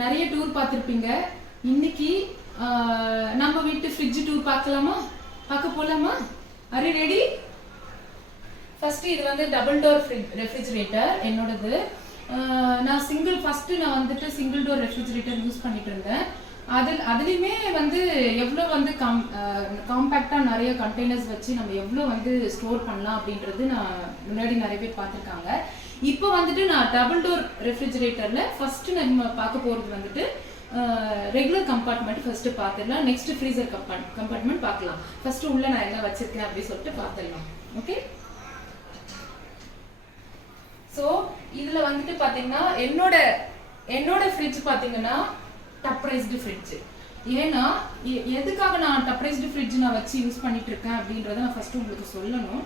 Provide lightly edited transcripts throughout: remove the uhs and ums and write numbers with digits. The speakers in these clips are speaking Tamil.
நிறைய டூர் பார்த்துருப்பீங்க. இன்னைக்கு நம்ம வீட்டு ஃப்ரிட்ஜ் டூர் பார்க்க போலாமா? Are you ready? ஃபர்ஸ்ட் இது வந்து டபுள் டோர் ரெஃப்ரிஜரேட்டர் என்னோடது. நான் நான் வந்துட்டு சிங்கிள் டோர் ரெஃப்ரிஜரேட்டர் யூஸ் பண்ணிட்டு இருந்தேன். அதுலேயுமே வந்து எவ்வளோ வந்து காம்பேக்டாக நிறைய கண்டெய்னர்ஸ் வச்சு நம்ம எவ்வளோ வந்து ஸ்டோர் பண்ணலாம் அப்படின்றது நான் முன்னாடி நிறைய பேர் பார்த்துருக்காங்க. இப்போ வந்துட்டு நான் டபுள் டோர் ரெஃப்ரிஜரேட்டரில் ஃபர்ஸ்ட் நம்ம பார்க்க போகிறது வந்துட்டு ரெகுலர் கம்பார்ட்மெண்ட் ஃபர்ஸ்ட் பார்த்துடலாம். நெக்ஸ்ட் ஃப்ரீசர் கம்பார்ட்மெண்ட் பார்க்கலாம். ஃபர்ஸ்ட் உள்ள நான் என்ன வச்சிருக்கேன் அப்படின்னு சொல்லிட்டு பார்த்துடலாம். ஓகே, ஸோ இதில் வந்துட்டு பார்த்தீங்கன்னா என்னோட ஃப்ரிட்ஜ் பார்த்தீங்கன்னா டப்ரைஸ்டு ஃப்ரிட்ஜ். ஏன்னா எதுக்காக நான் டப்ரைஸ்டு ஃப்ரிட்ஜ் நான் வச்சு யூஸ் பண்ணிட்டு இருக்கேன் அப்படின்றத நான் ஃபர்ஸ்ட் உங்களுக்கு சொல்லணும்.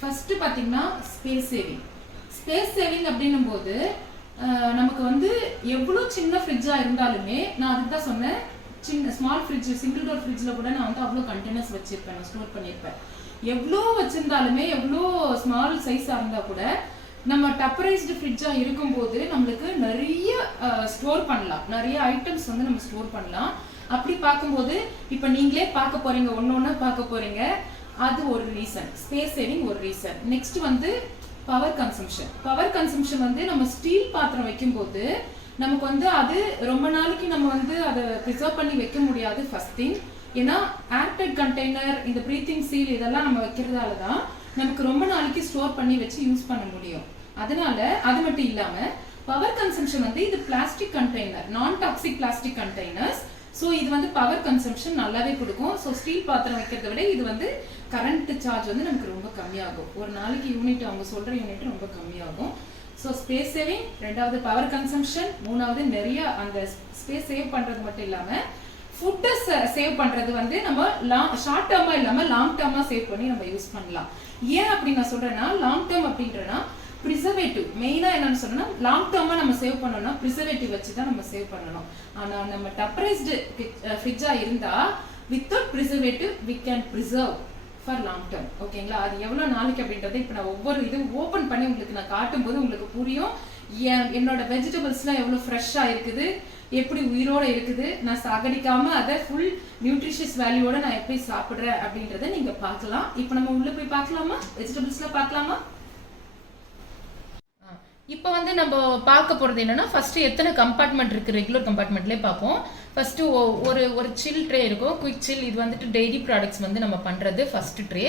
ஃபர்ஸ்ட் பார்த்தீங்கன்னா ஸ்பேஸ் சேவிங் அப்படின்னும் போது நமக்கு வந்து எவ்வளோ சின்ன ஃப்ரிட்ஜாக இருந்தாலுமே நான் அதுக்கு தான் சொன்னேன். ஸ்மால் ஃப்ரிட்ஜ் சிங்கிள் டோர் ஃப்ரிட்ஜில் கூட நான் வந்து அவ்வளோ கண்டெய்னர்ஸ் வச்சிருப்பேன், நான் ஸ்டோர் பண்ணியிருப்பேன். எவ்வளோ வச்சிருந்தாலுமே எவ்வளோ ஸ்மால் சைஸாக இருந்தால் கூட நம்ம டப்பரைஸ்டு ஃப்ரிட்ஜாக இருக்கும்போது நம்மளுக்கு நிறைய ஸ்டோர் பண்ணலாம், நிறைய ஐட்டம்ஸ் வந்து நம்ம ஸ்டோர் பண்ணலாம். அப்படி பார்க்கும்போது இப்போ நீங்களே பார்க்க போறீங்க, ஒன்று பார்க்க போறீங்க. அது ஒரு ரீசன், ஸ்பேஸ் சேவிங் ஒரு ரீசன். நெக்ஸ்ட் வந்து பவர் கன்சம்ஷன் வந்து நம்ம ஸ்டீல் பாத்திரம் வைக்கும்போது நமக்கு வந்து அது ரொம்ப நாளைக்கு நம்ம வந்து அதை ப்ரிசர்வ் பண்ணி வைக்க முடியாது. ஃபர்ஸ்ட் திங், ஏன்னா ஏர்டைட் கண்டெய்னர், இந்த ப்ரீத்திங் சீல் இதெல்லாம் நம்ம வைக்கிறதால தான் நமக்கு ரொம்ப நாளைக்கு ஸ்டோர் பண்ணி வச்சு யூஸ் பண்ண முடியும். அதனால அது மட்டும் இல்லாம பவர் கன்சம்ஷன் வந்து இது பிளாஸ்டிக் கண்டெய்னர், நான் டாக்ஸிக் பிளாஸ்டிக் கண்டெய்னர்ஸ். ஸோ இது வந்து பவர் கன்சம்ஷன் நல்லாவே கொடுக்கும். ஸோ ஸ்டீல் பாத்திரம் வைக்கிறத விட இது வந்து கரண்ட் சார்ஜ் வந்து நமக்கு ரொம்ப கம்மியாகும். ஒரு நாளைக்கு யூனிட் அவங்க சொல்ற யூனிட் ரொம்ப கம்மியாகும். ஸோ ஸ்பேஸ் சேவிங், ரெண்டாவது பவர் கன்சம்ஷன், மூணாவது நிறைய அந்த ஸ்பேஸ் சேவ் பண்றது மட்டும் இல்லாம ஃபுட்டை சேவ் பண்றது வந்து நம்ம ஷார்ட் டேர்மா இல்லாம லாங் டேர்மா சேவ் பண்ணி நம்ம யூஸ் பண்ணலாம். ஏன் அப்படி நான் சொல்றேன்னா, லாங் டேர்ம் அப்படின்றனா ப்ரிசர்வேட்டிவ் மெயினா என்னன்னு சொன்னா, லாங் டேர்மா நம்ம சேவ் பண்ணணும்னா ப்ரிசர்வேட்டிவ் வச்சு தான் நம்ம சேவ் பண்ணணும். ஆனா நம்ம டப்பரைஸ்டு ஃப்ரிட்ஜா இருந்தா without preservative we can preserve for long term. ஓகேங்களா? அது எவ்வளவு நாளைக்கு அப்படின்றத இப்போ நான் ஒவ்வொரு இது ஓபன் பண்ணி உங்களுக்கு நான் காட்டும் போது உங்களுக்கு புரியும். என்னோட வெஜிடபிள்ஸ்லாம் எவ்வளவு ஃப்ரெஷ்ஷா இருக்குது, எப்படி உயிரோட இருக்குது, நான் சாகடிக்காம அதை ஃபுல் நியூட்ரிஷியஸ் வேல்யூவோட நான் எப்படி சாப்பிடுறேன் அப்படின்றத நீங்க பார்க்கலாம். இப்போ நம்ம உள்ள போய் பார்க்கலாமா? வெஜிடபிள்ஸ்லாம் பார்க்கலாமா? இப்போ வந்து நம்ம பார்க்க போறது என்னன்னா, ஃபர்ஸ்ட் எத்தனை கம்பார்ட்மெண்ட் இருக்கு ரெகுலர் கம்பார்ட்மெண்ட்லேயே பார்ப்போம். ஃபர்ஸ்ட் ஒரு சில் ட்ரே இருக்கும், குயிக் சில். இது வந்துட்டு டெய்லி ப்ராடக்ட்ஸ் வந்து நம்ம பண்றது ஃபர்ஸ்ட் ட்ரே.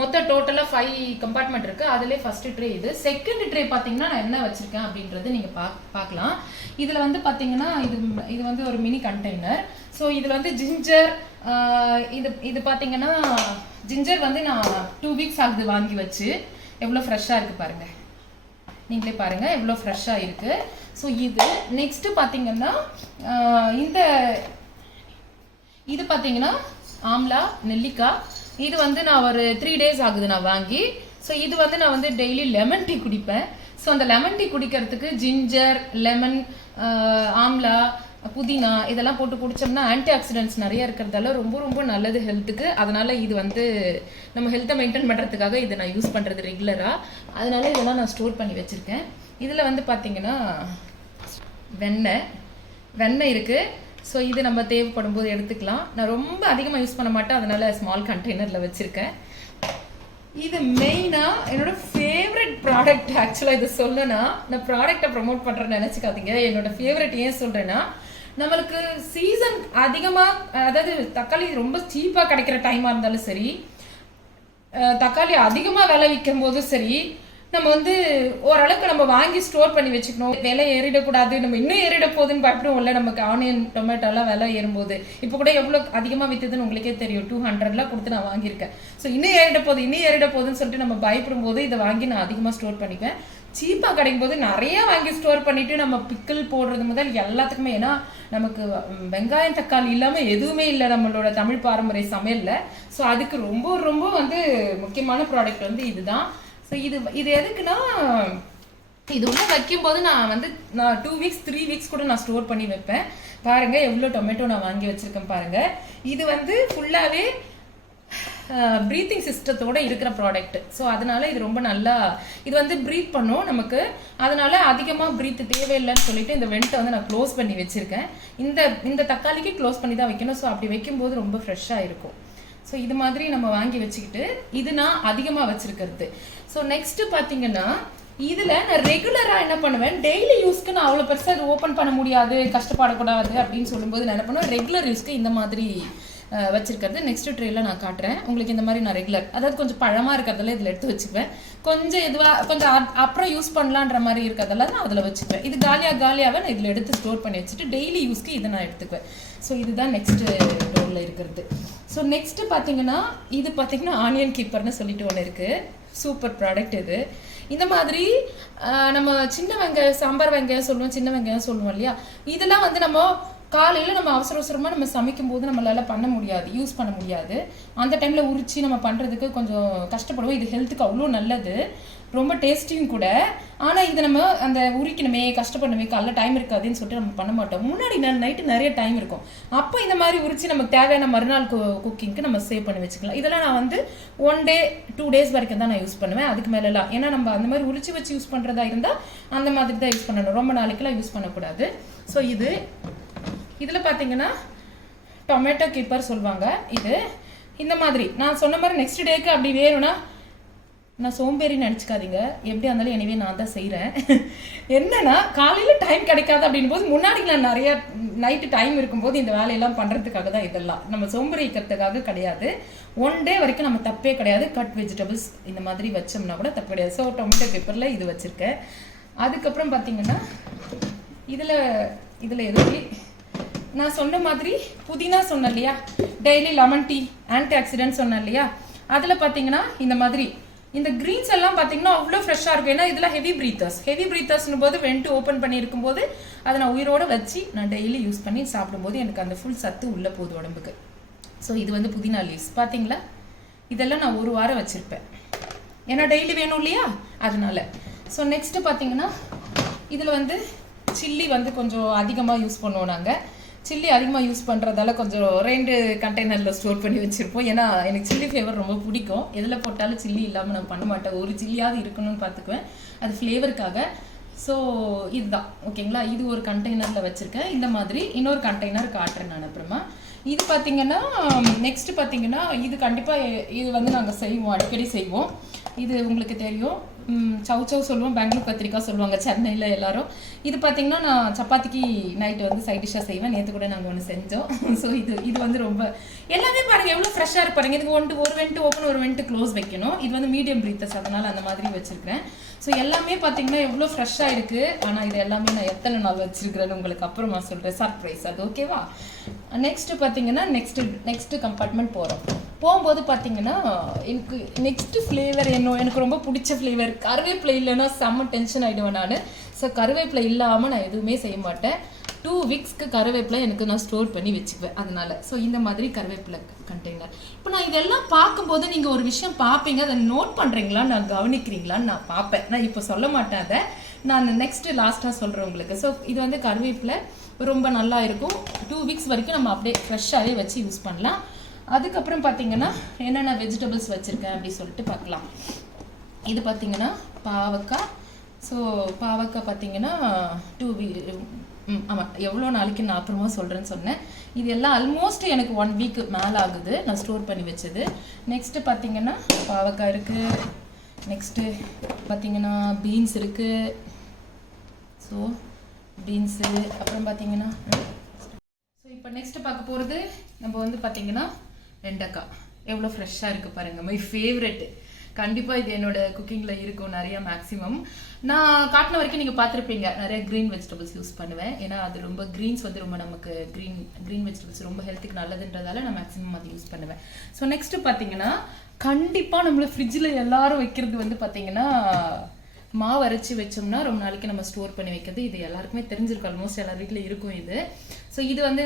மொத்தம் டோட்டலா 5 கம்பார்ட்மெண்ட் இருக்கு, அதுலேயே ஃபர்ஸ்ட் ட்ரே இது. செகண்ட் ட்ரே பார்த்தீங்கன்னா நான் என்ன வச்சிருக்கேன் அப்படின்றது நீங்க பார்க்கலாம். இதுல வந்து பார்த்தீங்கன்னா இது வந்து ஒரு மினி கண்டெய்னர். ஸோ இதுல வந்து ஜிஞ்சர், இது பார்த்தீங்கன்னா ஜிஞ்சர் வந்து நான் 2 வீக்ஸ் ஆகுது வாங்கி வச்சு. எவ்வளோ ஃப்ரெஷ்ஷாக இருக்கு பாருங்க, நீங்களே பாருங்க எவ்வளோ ஃப்ரெஷ்ஷாக இருக்கு. ஸோ இது நெக்ஸ்ட் பார்த்தீங்கன்னா இது பார்த்தீங்கன்னா ஆம்லா, நெல்லிக்காய். இது வந்து நான் ஒரு 3 days ஆகுது நான் வாங்கி. ஸோ இது வந்து நான் வந்து டெய்லி லெமன் டீ குடிப்பேன். ஸோ அந்த லெமன் டீ குடிக்கிறதுக்கு ஜிஞ்சர், லெமன், ஆம்லா, புதினா இதெல்லாம் போட்டு குடிச்சோம்னா ஆன்டி ஆக்சிடென்ட்ஸ் நிறைய இருக்கிறதால ரொம்ப ரொம்ப நல்லது ஹெல்த்துக்கு. அதனால இது வந்து நம்ம ஹெல்த்தை மெயின்டைன் பண்ணுறதுக்காக இதை நான் யூஸ் பண்ணுறது ரெகுலராக. அதனால இதெல்லாம் நான் ஸ்டோர் பண்ணி வச்சுருக்கேன். இதில் வந்து பார்த்தீங்கன்னா வெண்ணெய் இருக்குது. ஸோ இது நம்ம தேவைப்படும் போது எடுத்துக்கலாம். நான் ரொம்ப அதிகமாக யூஸ் பண்ண மாட்டேன், அதனால ஸ்மால் கண்டெய்னரில் வச்சுருக்கேன். இது மெயினாக என்னோட ஃபேவரட் ப்ராடக்ட். ஆக்சுவலாக இது சொல்லனா நான் ப்ராடக்டை ப்ரமோட் பண்ணுறேன்னு நினச்சிக்காதீங்க. என்னோட ஃபேவரட் ஏன் சொல்கிறேன்னா, நம்மளுக்கு சீசன் அதிகமாக, அதாவது தக்காளி ரொம்ப சீப்பாக கிடைக்கிற டைமாக இருந்தாலும் சரி, தக்காளி அதிகமாக விலை விற்கும் போதும் சரி, நம்ம வந்து ஓரளவுக்கு நம்ம வாங்கி ஸ்டோர் பண்ணி வச்சுக்கணும். விலை ஏறிடக்கூடாது, நம்ம இன்னும் ஏறிட போகுதுன்னு பயப்படுவோம்ல. நமக்கு ஆனியன், டொமேட்டோலாம் விலை ஏறும்போது இப்போ கூட எவ்வளோ அதிகமாக விற்றுதுன்னு உங்களுக்கே தெரியும். 200 கொடுத்து நான் வாங்கியிருக்கேன். ஸோ இன்னும் ஏறிட போகுதுன்னு சொல்லிட்டு நம்ம பயப்படும் போது இதை வாங்கி நான் அதிகமாக ஸ்டோர் பண்ணிப்பேன். சீப்பாக கிடைக்கும் போது நிறைய வாங்கி ஸ்டோர் பண்ணிட்டு நம்ம பிக்கிள் போடுறது முதல் எல்லாத்துக்குமே. ஏன்னா நமக்கு வெங்காயம் தக்காளி இல்லாமல் எதுவுமே இல்லை நம்மளோட தமிழ் பாரம்பரிய சமையல்ல. ஸோ அதுக்கு ரொம்ப ரொம்ப வந்து முக்கியமான ப்ராடக்ட் வந்து இதுதான். ஸோ இது எதுக்குன்னா, இது உள்ள வைக்கும் போது நான் 2 வீக்ஸ் 3 வீக்ஸ் கூட நான் ஸ்டோர் பண்ணி வைப்பேன். பாருங்க எவ்வளோ டொமேட்டோ நான் வாங்கி வச்சிருக்கேன் பாருங்க. இது வந்து ஃபுல்லாவே ப்ரீத்திங் சிஸ்டத்தோட இருக்கிற ப்ராடக்ட். ஸோ அதனால இது ரொம்ப நல்லா இது வந்து ப்ரீத் பண்ணும் நமக்கு. அதனால அதிகமாக ப்ரீத் தேவையில்லைன்னு சொல்லிட்டு இந்த வெண்ட்டை வந்து நான் க்ளோஸ் பண்ணி வச்சிருக்கேன். இந்த தக்காளிக்கு க்ளோஸ் பண்ணி தான் வைக்கணும். ஸோ அப்படி வைக்கும்போது ரொம்ப ஃப்ரெஷ்ஷாக இருக்கும். ஸோ இது மாதிரி நம்ம வாங்கி வச்சுக்கிட்டு இது நான் அதிகமாக வச்சிருக்கிறது. ஸோ நெக்ஸ்ட் பார்த்தீங்கன்னா இதில் நான் ரெகுலராக என்ன பண்ணுவேன், டெய்லி யூஸ்க்கு நான் அவ்வளோ பெருசாக இது ஓப்பன் பண்ண முடியாது, கஷ்டப்படக்கூடாது அப்படின்னு சொல்லும்போது நான் என்ன பண்ணுவேன், ரெகுலர் யூஸ்க்கு இந்த மாதிரி வச்சிருக்கிறது நெக்ஸ்ட் ட்ரேல நான் காட்டுறேன் உங்களுக்கு. இந்த மாதிரி நான் ரெகுலர், அதாவது கொஞ்சம் பழமாக இருக்கிறதெல்லாம் இதில் எடுத்து வச்சுக்குவேன். கொஞ்சம் இதுவாக கொஞ்சம் அப்புறம் யூஸ் பண்ணலான்ற மாதிரி இருக்கிறதெல்லாம் நான் அதில் வச்சுக்குவேன். இது காலியாகவே நான் இதில் எடுத்து ஸ்டோர் பண்ணி வச்சுட்டு டெய்லி யூஸ்க்கு இதை நான் எடுத்துக்குவேன். ஸோ இதுதான் நெக்ஸ்ட் டோரில் இருக்கிறது. ஸோ நெக்ஸ்ட் பார்த்தீங்கன்னா இது பார்த்தீங்கன்னா ஆனியன் கீப்பர்னு சொல்லிட்டு ஒன்று இருக்குது. சூப்பர் ப்ராடக்ட் இது. இந்த மாதிரி நம்ம சின்ன வெங்காயம், சாம்பார் வெங்காயம் சொல்லுவோம், சின்ன வெங்காயம் சொல்லுவோம் இல்லையா, இதெல்லாம் வந்து நம்ம காலையில் நம்ம அவசரமாக நம்ம சமைக்கும் போது நம்மளால பண்ண முடியாது, யூஸ் பண்ண முடியாது. அந்த டைமில் உரிச்சு நம்ம பண்ணுறதுக்கு கொஞ்சம் கஷ்டப்படுவோம். இது ஹெல்த்துக்கு அவ்வளோ நல்லது, ரொம்ப டேஸ்டியும் கூட. ஆனால் இது நம்ம அந்த உரிக்கணுமே, கஷ்டப்படணுமே, காலைல டைம் இருக்காதுன்னு சொல்லிட்டு நம்ம பண்ண மாட்டோம். முன்னாடி நைட்டு நிறைய டைம் இருக்கும், அப்போ இந்த மாதிரி உரிச்சு நமக்கு தேவையான மறுநாள் குக்கிங்க்கு நம்ம சேவ் பண்ணி வச்சுக்கலாம். இதெல்லாம் நான் வந்து 1 day 2 days வரைக்கும் தான் நான் யூஸ் பண்ணுவேன், அதுக்கு மேலெல்லாம். ஏன்னா நம்ம அந்த மாதிரி உரிச்சு வச்சு யூஸ் பண்ணுறதா இருந்தால் அந்த மாதிரி தான் யூஸ் பண்ணணும், ரொம்ப நாளைக்கெல்லாம் யூஸ் பண்ணக்கூடாது. ஸோ இதில் பார்த்தீங்கன்னா டொமேட்டோ கீப்பர் சொல்லுவாங்க. இது இந்த மாதிரி நான் சொன்ன மாதிரி நெக்ஸ்ட் டேக்கு அப்படி வேணும்னா, நான் சோம்பேறின்னு நினச்சிக்காதீங்க, எப்படி இருந்தாலும் எனவே நான் தான் செய்கிறேன். என்னன்னா காலையில் டைம் கிடைக்காது அப்படின் போது முன்னாடி நான் நிறைய நைட்டு டைம் இருக்கும்போது இந்த வேலையெல்லாம் பண்ணுறதுக்காக தான். இதெல்லாம் நம்ம சோம்பேறி இருக்கிறதுக்காக கிடையாது. 1 day வரைக்கும் நம்ம தப்பே கிடையாது. கட் வெஜிடபிள்ஸ் இந்த மாதிரி வச்சோம்னா கூட தப்பு கிடையாது. ஸோ டொமேட்டோ கீப்பரில் இது வச்சுருக்கேன். அதுக்கப்புறம் பார்த்தீங்கன்னா இதில் எதுவும் நான் சொன்ன மாதிரி புதினா சொன்னேன் இல்லையா, daily lemon tea, anti accident சொன்னேன் இல்லையா, அதில் பார்த்தீங்கன்னா இந்த மாதிரி இந்த கிரீன்ஸ் எல்லாம் பார்த்தீங்கன்னா அவ்வளோ ஃப்ரெஷ்ஷாக இருக்கும். ஏன்னா இதெல்லாம் ஹெவி ப்ரீத்தர்ஸ்னு போது வென்ட்டு ஓப்பன் பண்ணியிருக்கும் போது அதை நான் உயிரோடு வச்சு நான் டெய்லி யூஸ் பண்ணி சாப்பிடும்போது எனக்கு அந்த ஃபுல் சத்து உள்ளே போகுது உடம்புக்கு. ஸோ இது வந்து புதினா லீவ்ஸ் பார்த்தீங்களா, இதெல்லாம் நான் 1 வாரம் வச்சுருப்பேன், ஏன்னா டெய்லி வேணும் இல்லையா, அதனால. ஸோ நெக்ஸ்ட்டு பார்த்தீங்கன்னா இதில் வந்து சில்லி வந்து கொஞ்சம் அதிகமாக யூஸ் பண்ணுவோம் நாங்கள். சில்லி அதிகமாக யூஸ் பண்ணுறதால கொஞ்சம் 2 கண்டெய்னரில் ஸ்டோர் பண்ணி வச்சுருப்போம். ஏன்னா எனக்கு சில்லி ஃப்ளேவர் ரொம்ப பிடிக்கும். எதில் போட்டாலும் சில்லி இல்லாமல் நான் பண்ண மாட்டேன், ஒரு சில்லியாவது இருக்கணும்னு பார்த்துக்குவேன், அது ஃப்ளேவருக்காக. ஸோ இதுதான் ஓகேங்களா. இது ஒரு கண்டெய்னரில் வச்சுருக்கேன். இந்த மாதிரி இன்னொரு கண்டெய்னர் காட்டுறேன் நான் அப்புறமா. இது பார்த்தீங்கன்னா நெக்ஸ்ட் பார்த்தீங்கன்னா இது கண்டிப்பாக இது வந்து நாங்கள் செய்வோம், அடிக்கடி செய்வோம். இது உங்களுக்கு தெரியும், சவு சொல்லுவோம், பெங்களூர் கத்திரிக்காய் சொல்லுவாங்க சென்னையில் எல்லாரும். இது பார்த்தீங்கன்னா நான் சப்பாத்திக்கு நைட்டு வந்து சைட் டிஷ்ஷாக செய்வேன். நேற்று கூட நாங்கள் ஒன்று செஞ்சோம். ஸோ இது வந்து ரொம்ப எல்லாமே பாருங்கள் எவ்வளோ ஃப்ரெஷ்ஷாக இருக்கு பாருங்கள். இதுக்கு ஒரு வெண்ட் ஓப்பன் ஒரு வெண்ட் க்ளோஸ் வைக்கணும். இது வந்து மீடியம் ப்ரீத்தர்ஸ், அதனால் அந்த மாதிரி வச்சுருக்கேன். ஸோ எல்லாமே பார்த்தீங்கன்னா எவ்வளோ ஃப்ரெஷ்ஷாக இருக்குது. ஆனால் இது எல்லாமே நான் எத்தனை நாள் வச்சுருக்கிறேன்னு உங்களுக்கு அப்புறமா சொல்கிறேன், சர்ப்ரைஸ் அது, ஓகேவா. நெக்ஸ்ட்டு பார்த்தீங்கன்னா நெக்ஸ்ட்டு கம்பார்ட்மெண்ட் போகும்போது பார்த்தீங்கன்னா எனக்கு நெக்ஸ்ட்டு ஃப்ளேவர் எனக்கு ரொம்ப பிடிச்ச ஃப்ளேவர் கருவேப்பிலை. இல்லைன்னா செம்ம டென்ஷன் ஆகிடுவேன் நான். ஸோ கருவேப்பிலை இல்லாமல் நான் எதுவுமே செய்ய மாட்டேன். 2 weeksக்கு கருவேப்பிலை எனக்கு நான் ஸ்டோர் பண்ணி வச்சுக்குவேன் அதனால. ஸோ இந்த மாதிரி கருவேப்பிலை கண்டெய்னர். இப்போ நான் இதெல்லாம் பார்க்கும்போது நீங்கள் ஒரு விஷயம் பார்ப்பீங்க, அதை நோட் பண்ணுறீங்களா, நான் கவனிக்கிறீங்களான்னு நான் பார்ப்பேன். நான் இப்போ சொல்ல மாட்டேன், அதை நான் நெக்ஸ்ட்டு லாஸ்ட்டாக சொல்கிறேன் உங்களுக்கு. ஸோ இது வந்து கருவேப்பிலை ரொம்ப நல்லா இருக்கும். 2 weeks வரைக்கும் நம்ம அப்படியே ஃப்ரெஷ்ஷாகவே வச்சு யூஸ் பண்ணலாம். அதுக்கப்புறம் பார்த்தீங்கன்னா என்னென்ன வெஜிடபிள்ஸ் வச்சுருக்கேன் அப்படி சொல்லிட்டு பார்க்கலாம். இது பார்த்தீங்கன்னா பாவக்காய். ஸோ பாவக்காய் பார்த்தீங்கன்னா 2 weeks, ஆமாம் எவ்வளோ நாளைக்கு நான் அப்புறமா சொல்கிறேன்னு சொன்னேன். இது எல்லாம் ஆல்மோஸ்ட் எனக்கு 1 week மேலே ஆகுது நான் ஸ்டோர் பண்ணி வச்சது. நெக்ஸ்ட்டு பார்த்தீங்கன்னா பாவக்காய் இருக்குது. நெக்ஸ்ட்டு பார்த்தீங்கன்னா பீன்ஸ் இருக்குது. ஸோ பீன்ஸு அப்புறம் பார்த்தீங்கன்னா இப்போ நெக்ஸ்ட்டு பார்க்க போகிறது நம்ம வந்து பார்த்தீங்கன்னா வெண்டைக்காய். எவ்வளோ ஃப்ரெஷ்ஷாக இருக்குது பாருங்கள், மை ஃபேவரெட்டு. கண்டிப்பாக இது என்னோட குக்கிங்கில் இருக்கும் நிறைய. மேக்ஸிமம் நான் காட்டின வரைக்கும் நீங்கள் பார்த்துருப்பீங்க, நிறைய க்ரீன் வெஜிடபிள்ஸ் யூஸ் பண்ணுவேன். ஏன்னா அது ரொம்ப க்ரீன்ஸ் வந்து ரொம்ப நமக்கு க்ரீன் வெஜிடபிள்ஸ் ரொம்ப ஹெல்த்துக்கு நல்லதுன்றதால நான் மேக்ஸிமம் அதை யூஸ் பண்ணுவேன். ஸோ நெக்ஸ்ட்டு பார்த்தீங்கன்னா கண்டிப்பாக நம்மளை ஃப்ரிட்ஜில் எல்லாரும் வைக்கிறது வந்து பார்த்தீங்கன்னா மாவு அரைச்சி வச்சோம்னா ரொம்ப நாளைக்கு நம்ம ஸ்டோர் பண்ணி வைக்கிறது. இது எல்லாருக்குமே தெரிஞ்சிருக்கும், ஆல்மோஸ்ட் எல்லார் வீட்டில் இருக்கும் இது. ஸோ இது வந்து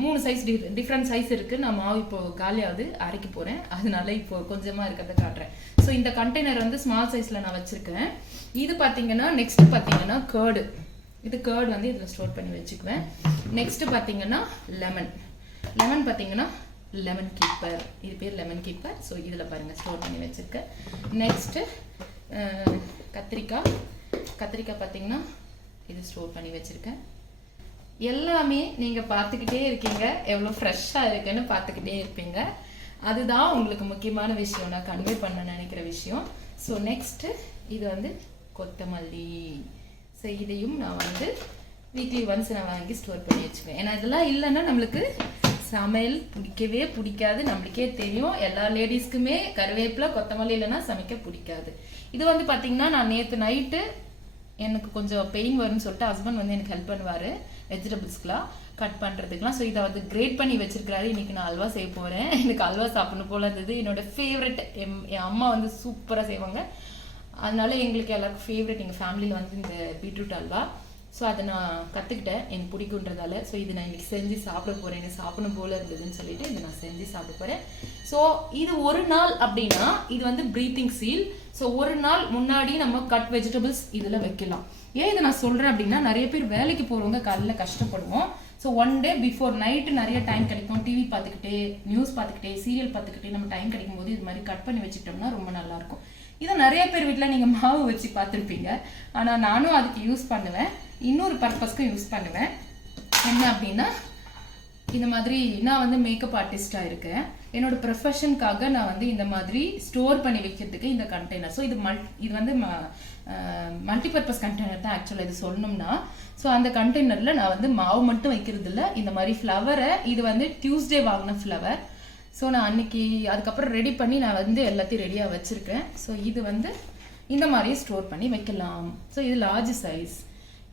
3 சைஸ் டிஃப்ரெண்ட் சைஸ் இருக்குது. நான் மாவு இப்போது காலியாவது அரைக்க போகிறேன், அதனால இப்போ கொஞ்சமாக இருக்கிறத காட்டுறேன். ஸோ இந்த கண்டெய்னர் வந்து ஸ்மால் சைஸில் நான் வச்சுருக்கேன். இது பார்த்தீங்கன்னா நெக்ஸ்ட்டு பார்த்தீங்கன்னா கேர்டு. இது கேர்டு வந்து இதில் ஸ்டோர் பண்ணி வச்சுக்குவேன். நெக்ஸ்ட்டு பார்த்தீங்கன்னா லெமன் பார்த்தீங்கன்னா லெமன் கீப்பர், இது பேர் லெமன் கீப்பர். ஸோ இதில் பாருங்கள் ஸ்டோர் பண்ணி வச்சுருக்கேன். நெக்ஸ்ட்டு கத்திரிக்காய் பார்த்தீங்கன்னா இது ஸ்டோர் பண்ணி வச்சுருக்கேன். எல்லாமே நீங்கள் பார்த்துக்கிட்டே இருக்கீங்க, எவ்வளோ ஃப்ரெஷ்ஷாக இருக்குன்னு பார்த்துக்கிட்டே இருப்பீங்க. அதுதான் உங்களுக்கு முக்கியமான விஷயம், நான் கன்வே பண்ண நினைக்கிற விஷயம். ஸோ நெக்ஸ்ட்டு இது வந்து கொத்தமல்லி. ஸோ இதையும் நான் வந்து வீக்லி ஒன்ஸ் நான் வாங்கி ஸ்டோர் பண்ணி வச்சுக்குவேன். ஏன்னா இதெல்லாம் இல்லைன்னா நம்மளுக்கு சமையல் பிடிக்கவே பிடிக்காது. நம்மளுக்கே தெரியும், எல்லா லேடிஸ்க்குமே கருவேப்பிலை கொத்தமல்லி இல்லைன்னா சமைக்க பிடிக்காது. இது வந்து பார்த்தீங்கன்னா நான் நேற்று நைட்டு எனக்கு கொஞ்சம் பெயின் வரும்னு சொல்லிட்டு ஹஸ்பண்ட் வந்து எனக்கு ஹெல்ப் பண்ணுவார் வெஜிடபிள்ஸ்க்குலாம் கட் பண்ணுறதுக்குலாம். ஸோ இதை வந்து கிரேட் பண்ணி வச்சிருக்கிறாரு. இன்றைக்கி நான் அல்வா செய்ய போகிறேன். எனக்கு அல்வா சாப்பிடணும் போல இருந்தது. என்னோட ஃபேவரெட், என் அம்மா வந்து சூப்பராக செய்வாங்க. அதனால எங்களுக்கு எல்லாருக்கும் ஃபேவரெட் எங்கள் ஃபேமிலியில் வந்து இந்த பீட்ரூட் அல்வா. ஸோ அதை நான் கற்றுக்கிட்டேன், எனக்கு பிடிக்குன்றதால. ஸோ இது நான் இன்றைக்கி செஞ்சு சாப்பிட போகிறேன். எனக்கு சாப்பிடணும் போல் இருந்ததுன்னு சொல்லிட்டு இதை நான் செஞ்சு சாப்பிட போகிறேன். ஸோ இது ஒரு நாள் அப்படின்னா இது வந்து ப்ரீத்திங் சீல். ஸோ ஒரு நாள் முன்னாடி நம்ம கட் வெஜிடபிள்ஸ் இதில் வைக்கலாம். ஏன் இதை நான் சொல்கிறேன் அப்படின்னா நிறைய பேர் வேலைக்கு போகிறவங்க காலையில் கஷ்டப்படுவோம். So one day before night நிறைய டைம் கிடைக்கும், டிவி பார்த்துக்கிட்டே நியூஸ் பார்த்துக்கிட்டே சீரியல் பார்த்துக்கிட்டே நம்ம டைம் கிடைக்கும் போது இது மாதிரி கட் பண்ணி வச்சுக்கிட்டோம்னா ரொம்ப நல்லாயிருக்கும். இதை நிறைய பேர் வீட்டில் நீங்கள் மாவு வச்சு பார்த்துருப்பீங்க. ஆனால் நானும் அதுக்கு யூஸ் பண்ணுவேன், இன்னொரு பர்பஸ்க்கும் யூஸ் பண்ணுவேன். என்ன அப்படின்னா இந்த மாதிரி நான் வந்து மேக்கப் ஆர்டிஸ்டாக இருக்கேன். என்னோட ப்ரொஃபஷனுக்காக நான் வந்து இந்த மாதிரி ஸ்டோர் பண்ணி வைக்கிறதுக்கு இந்த கண்டெய்னர். ஸோ இது வந்து மல்டிபர்பஸ் கண்டெய்னர் தான் ஆக்சுவலாக இது சொல்லணும்னா. ஸோ அந்த கண்டெய்னரில் நான் வந்து மாவு மட்டும் வைக்கிறது இல்லை, இந்த மாதிரி ஃப்ளவரை, இது வந்து டியூஸ்டே வாங்கின ஃப்ளவர். ஸோ நான் அன்னைக்கு அதுக்கப்புறம் ரெடி பண்ணி நான் வந்து எல்லாத்தையும் ரெடியாக வச்சுருக்கேன். ஸோ இது வந்து இந்த மாதிரியே ஸ்டோர் பண்ணி வைக்கலாம். ஸோ இது லார்ஜ் சைஸ்.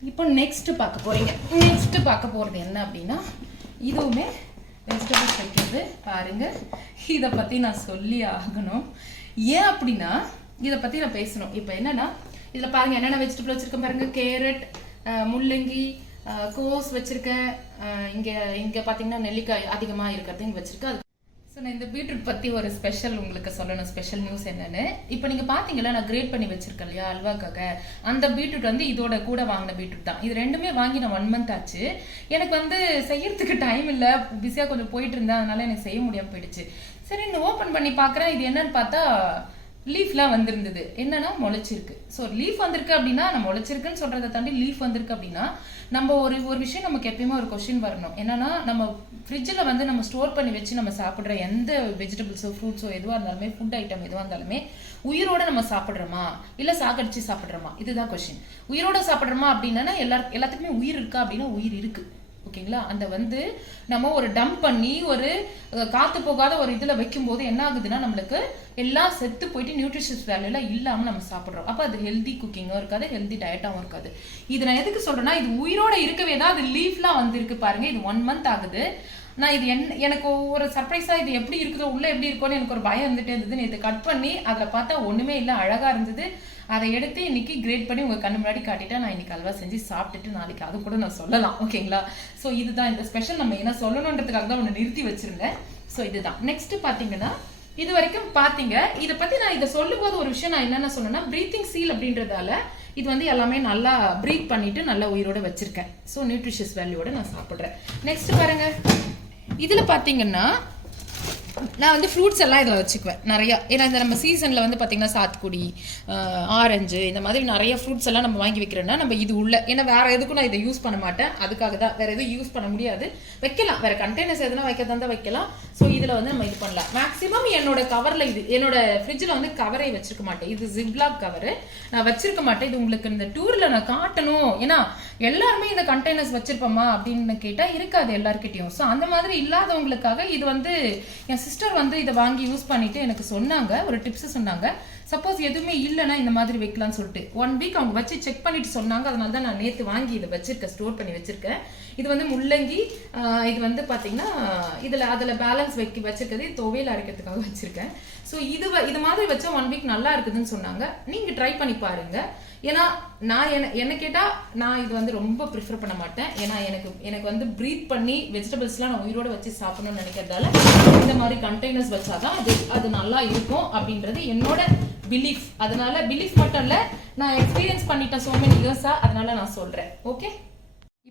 இப்போ நெக்ஸ்ட்டு பார்க்க போகிறது என்ன அப்படின்னா இதுவுமே வெஜிடபிள்ஸ் வைக்கிறது. பாருங்கள், இதை பற்றி நான் சொல்லி ஆகணும். ஏன் அப்படின்னா இதை பற்றி நான் பேசணும். இப்போ என்னென்னா இதில் பாருங்கள் என்னென்ன வெஜிடபிள் வச்சுருக்கேன் பாருங்கள். கேரட், முள்ளங்கி, கோஸ் வச்சுருக்கேன். இங்கே பார்த்தீங்கன்னா நெல்லிக்காய் அதிகமாக இருக்கிறது இங்கே வச்சுருக்கேன். ஸோ நான் இந்த பீட்ரூட் பற்றி ஒரு ஸ்பெஷல் உங்களுக்கு சொல்லணும். ஸ்பெஷல் நியூஸ் என்னென்னு, இப்போ நீங்கள் பார்த்தீங்களா நான் கிரேட் பண்ணி வச்சுருக்கேன் இல்லையா அல்வாக்காக, அந்த பீட்ரூட் வந்து இதோட கூட வாங்கின பீட்ரூட் தான். இது ரெண்டுமே வாங்கி நான் 1 month ஆச்சு. எனக்கு வந்து செய்யறதுக்கு டைம் இல்லை, பிஸியாக கொஞ்சம் போயிட்டு இருந்தேன், அதனால எனக்கு செய்ய முடியாமல் போயிடுச்சு. சரி இன்னும் ஓப்பன் பண்ணி பார்க்குறேன். இது என்னன்னு பார்த்தா லீஃப்லாம் வந்திருந்தது. என்னன்னா முளைச்சிருக்கு. ஸோ லீஃப் வந்திருக்கு அப்படின்னா நம்ம முளைச்சிருக்குன்னு சொல்றதை தாண்டி லீஃப் வந்திருக்கு அப்படின்னா நம்ம ஒரு விஷயம் நமக்கு எப்பயுமே ஒரு கொஸ்டின் வரணும். என்னன்னா நம்ம ஃப்ரிட்ஜில் வந்து நம்ம ஸ்டோர் பண்ணி வச்சு நம்ம சாப்பிட்ற எந்த வெஜிடபிள்ஸோ ஃப்ரூட்ஸோ எதுவாக இருந்தாலுமே, ஃபுட் ஐட்டம் எதுவாக இருந்தாலுமே உயிரோட நம்ம சாப்பிட்றோமா இல்லை சாகடிச்சு சாப்பிட்றோமா, இதுதான் கொஸ்டின். உயிரோட சாப்பிட்றோமா அப்படின்னா எல்லாத்துக்குமே உயிர் இருக்கா அப்படின்னா உயிர் இருக்கு. ஓகேங்களா? அந்த வந்து நம்ம ஒரு டம்ப் பண்ணி ஒரு காத்து போகாத ஒரு இதில் வைக்கும்போது என்ன ஆகுதுன்னா நம்மளுக்கு எல்லாம் செத்து போயிட்டு நியூட்ரிஷன்ஸ் வேல்யூலாம் இல்லாமல் நம்ம சாப்பிட்றோம். அப்போ அது ஹெல்தி குக்கிங்கும் இருக்காது, ஹெல்தி டயட்டாகவும் இருக்காது. இது நான் எதுக்கு சொல்கிறேன்னா இது உயிரோட இருக்கவே தான் அது லீஃப்லாம் வந்துருக்கு பாருங்க. இது 1 month ஆகுது. நான் இது எனக்கு ஒரு சர்ப்ரைஸாக இது எப்படி இருக்குதோ உள்ளே எப்படி இருக்கோன்னு எனக்கு ஒரு பயம் இருந்துகிட்டே இருந்தது. நேற்று கட் பண்ணி அதில் பார்த்தா ஒன்றுமே இல்லை, அழகாக இருந்தது. அதை எடுத்து இன்னைக்கு கிரேட் பண்ணி உங்கள் கண்ணு முன்னாடி காட்டிட்டா நான் இன்னைக்கு அல்வா செஞ்சு சாப்பிட்டுட்டு நாளைக்கு அது கூட நான் சொல்லலாம். ஓகேங்களா? ஸோ இதுதான் இந்த ஸ்பெஷல். நம்ம என்ன சொல்லணுன்றதுக்காக தான் ஒன்று நிறுத்தி வச்சிருந்தேன். ஸோ இதுதான். நெக்ஸ்ட் பார்த்தீங்கன்னா இது வரைக்கும் பார்த்தீங்க. இதை பற்றி நான் இதை சொல்லும்போது ஒரு விஷயம் நான் என்னென்ன சொன்னேன்னா ப்ரீத்திங் சீல் அப்படின்றதால இது வந்து எல்லாமே நல்லா ப்ரீத் பண்ணிட்டு நல்லா உயிரோட வச்சிருக்கேன். ஸோ நியூட்ரிஷியஸ் வேல்யூவோட நான் சாப்பிட்றேன். நெக்ஸ்ட் பாருங்க, இதில் பார்த்தீங்கன்னா நான் வந்து ஃப்ரூட்ஸ் எல்லாம் இதில் வச்சுக்குவேன் நிறையா. ஏன்னா இந்த நம்ம சீசனில் வந்து பார்த்திங்கன்னா சாத்துக்குடி, ஆரஞ்சு, இந்த மாதிரி நிறைய ஃப்ரூட்ஸ் எல்லாம் நம்ம வாங்கி வைக்கிறோன்னா நம்ம இது உள்ள, ஏன்னா வேறு எதுக்கும் நான் இதை யூஸ் பண்ண மாட்டேன். அதுக்காக தான், வேறு எதுவும் யூஸ் பண்ண முடியாது. வைக்கலாம், வேறு கண்டெய்னர்ஸ் எதுனா வைக்கிறதா தான் வைக்கலாம். ஸோ இதில் வந்து நம்ம இது பண்ணலாம். மேக்ஸிமம் என்னோட கவரில் இது என்னோட ஃப்ரிட்ஜில் வந்து கவரே வச்சிருக்க மாட்டேன். இது ஜிப்லாக் கவரு நான் வச்சிருக்க மாட்டேன். இது உங்களுக்கு இந்த டூரில் நான் காட்டணும். ஏன்னா எல்லாருமே இந்த கண்டெய்னர்ஸ் வச்சிருப்போமா அப்படின்னு கேட்டால் இருக்காது எல்லாருக்கிட்டையும். ஸோ அந்த மாதிரி இல்லாதவங்களுக்காக இது வந்து என் சிஸ்டர் வந்து இதை வாங்கி யூஸ் பண்ணிட்டு எனக்கு சொன்னாங்க, ஒரு டிப்ஸ் சொன்னாங்க. சப்போஸ் எதுவுமே இல்லைன்னா இந்த மாதிரி வைக்கலாம்னு சொல்லிட்டு 1 week அவங்க வச்சு செக் பண்ணிட்டு சொன்னாங்க. அதனால தான் நான் நேற்று வாங்கி இதை வச்சிருக்கேன், ஸ்டோர் பண்ணி வச்சிருக்கேன். இது வந்து முள்ளங்கி, இது வந்து பார்த்தீங்கன்னா அதில் பேலன்ஸ் வச்சிருக்கிறது துவையல் அரைக்கிறதுக்காக வச்சிருக்கேன். ஸோ இது மாதிரி வச்சா 1 week நல்லா இருக்குதுன்னு சொன்னாங்க. நீங்கள் ட்ரை பண்ணி பாருங்க. ஏன்னா நான் என்ன கேட்டால் நான் இது வந்து ரொம்ப ப்ரிஃபர் பண்ண மாட்டேன். ஏன்னா எனக்கு வந்து ப்ரீத் பண்ணி வெஜிடபிள்ஸ்லாம் நான் உயிரோட வச்சு சாப்பிடணும்னு நினைக்கிறதால இந்த மாதிரி கண்டெய்னர்ஸ் வச்சாதான் அது நல்லா இருக்கும் அப்படின்றது என்னோட பிலீஃப். அதனால பிலீஃப் மட்டும் இல்லை, நான் எக்ஸ்பீரியன்ஸ் பண்ணிட்டேன் so many years-ஆ, அதனால நான் சொல்கிறேன். ஓகே,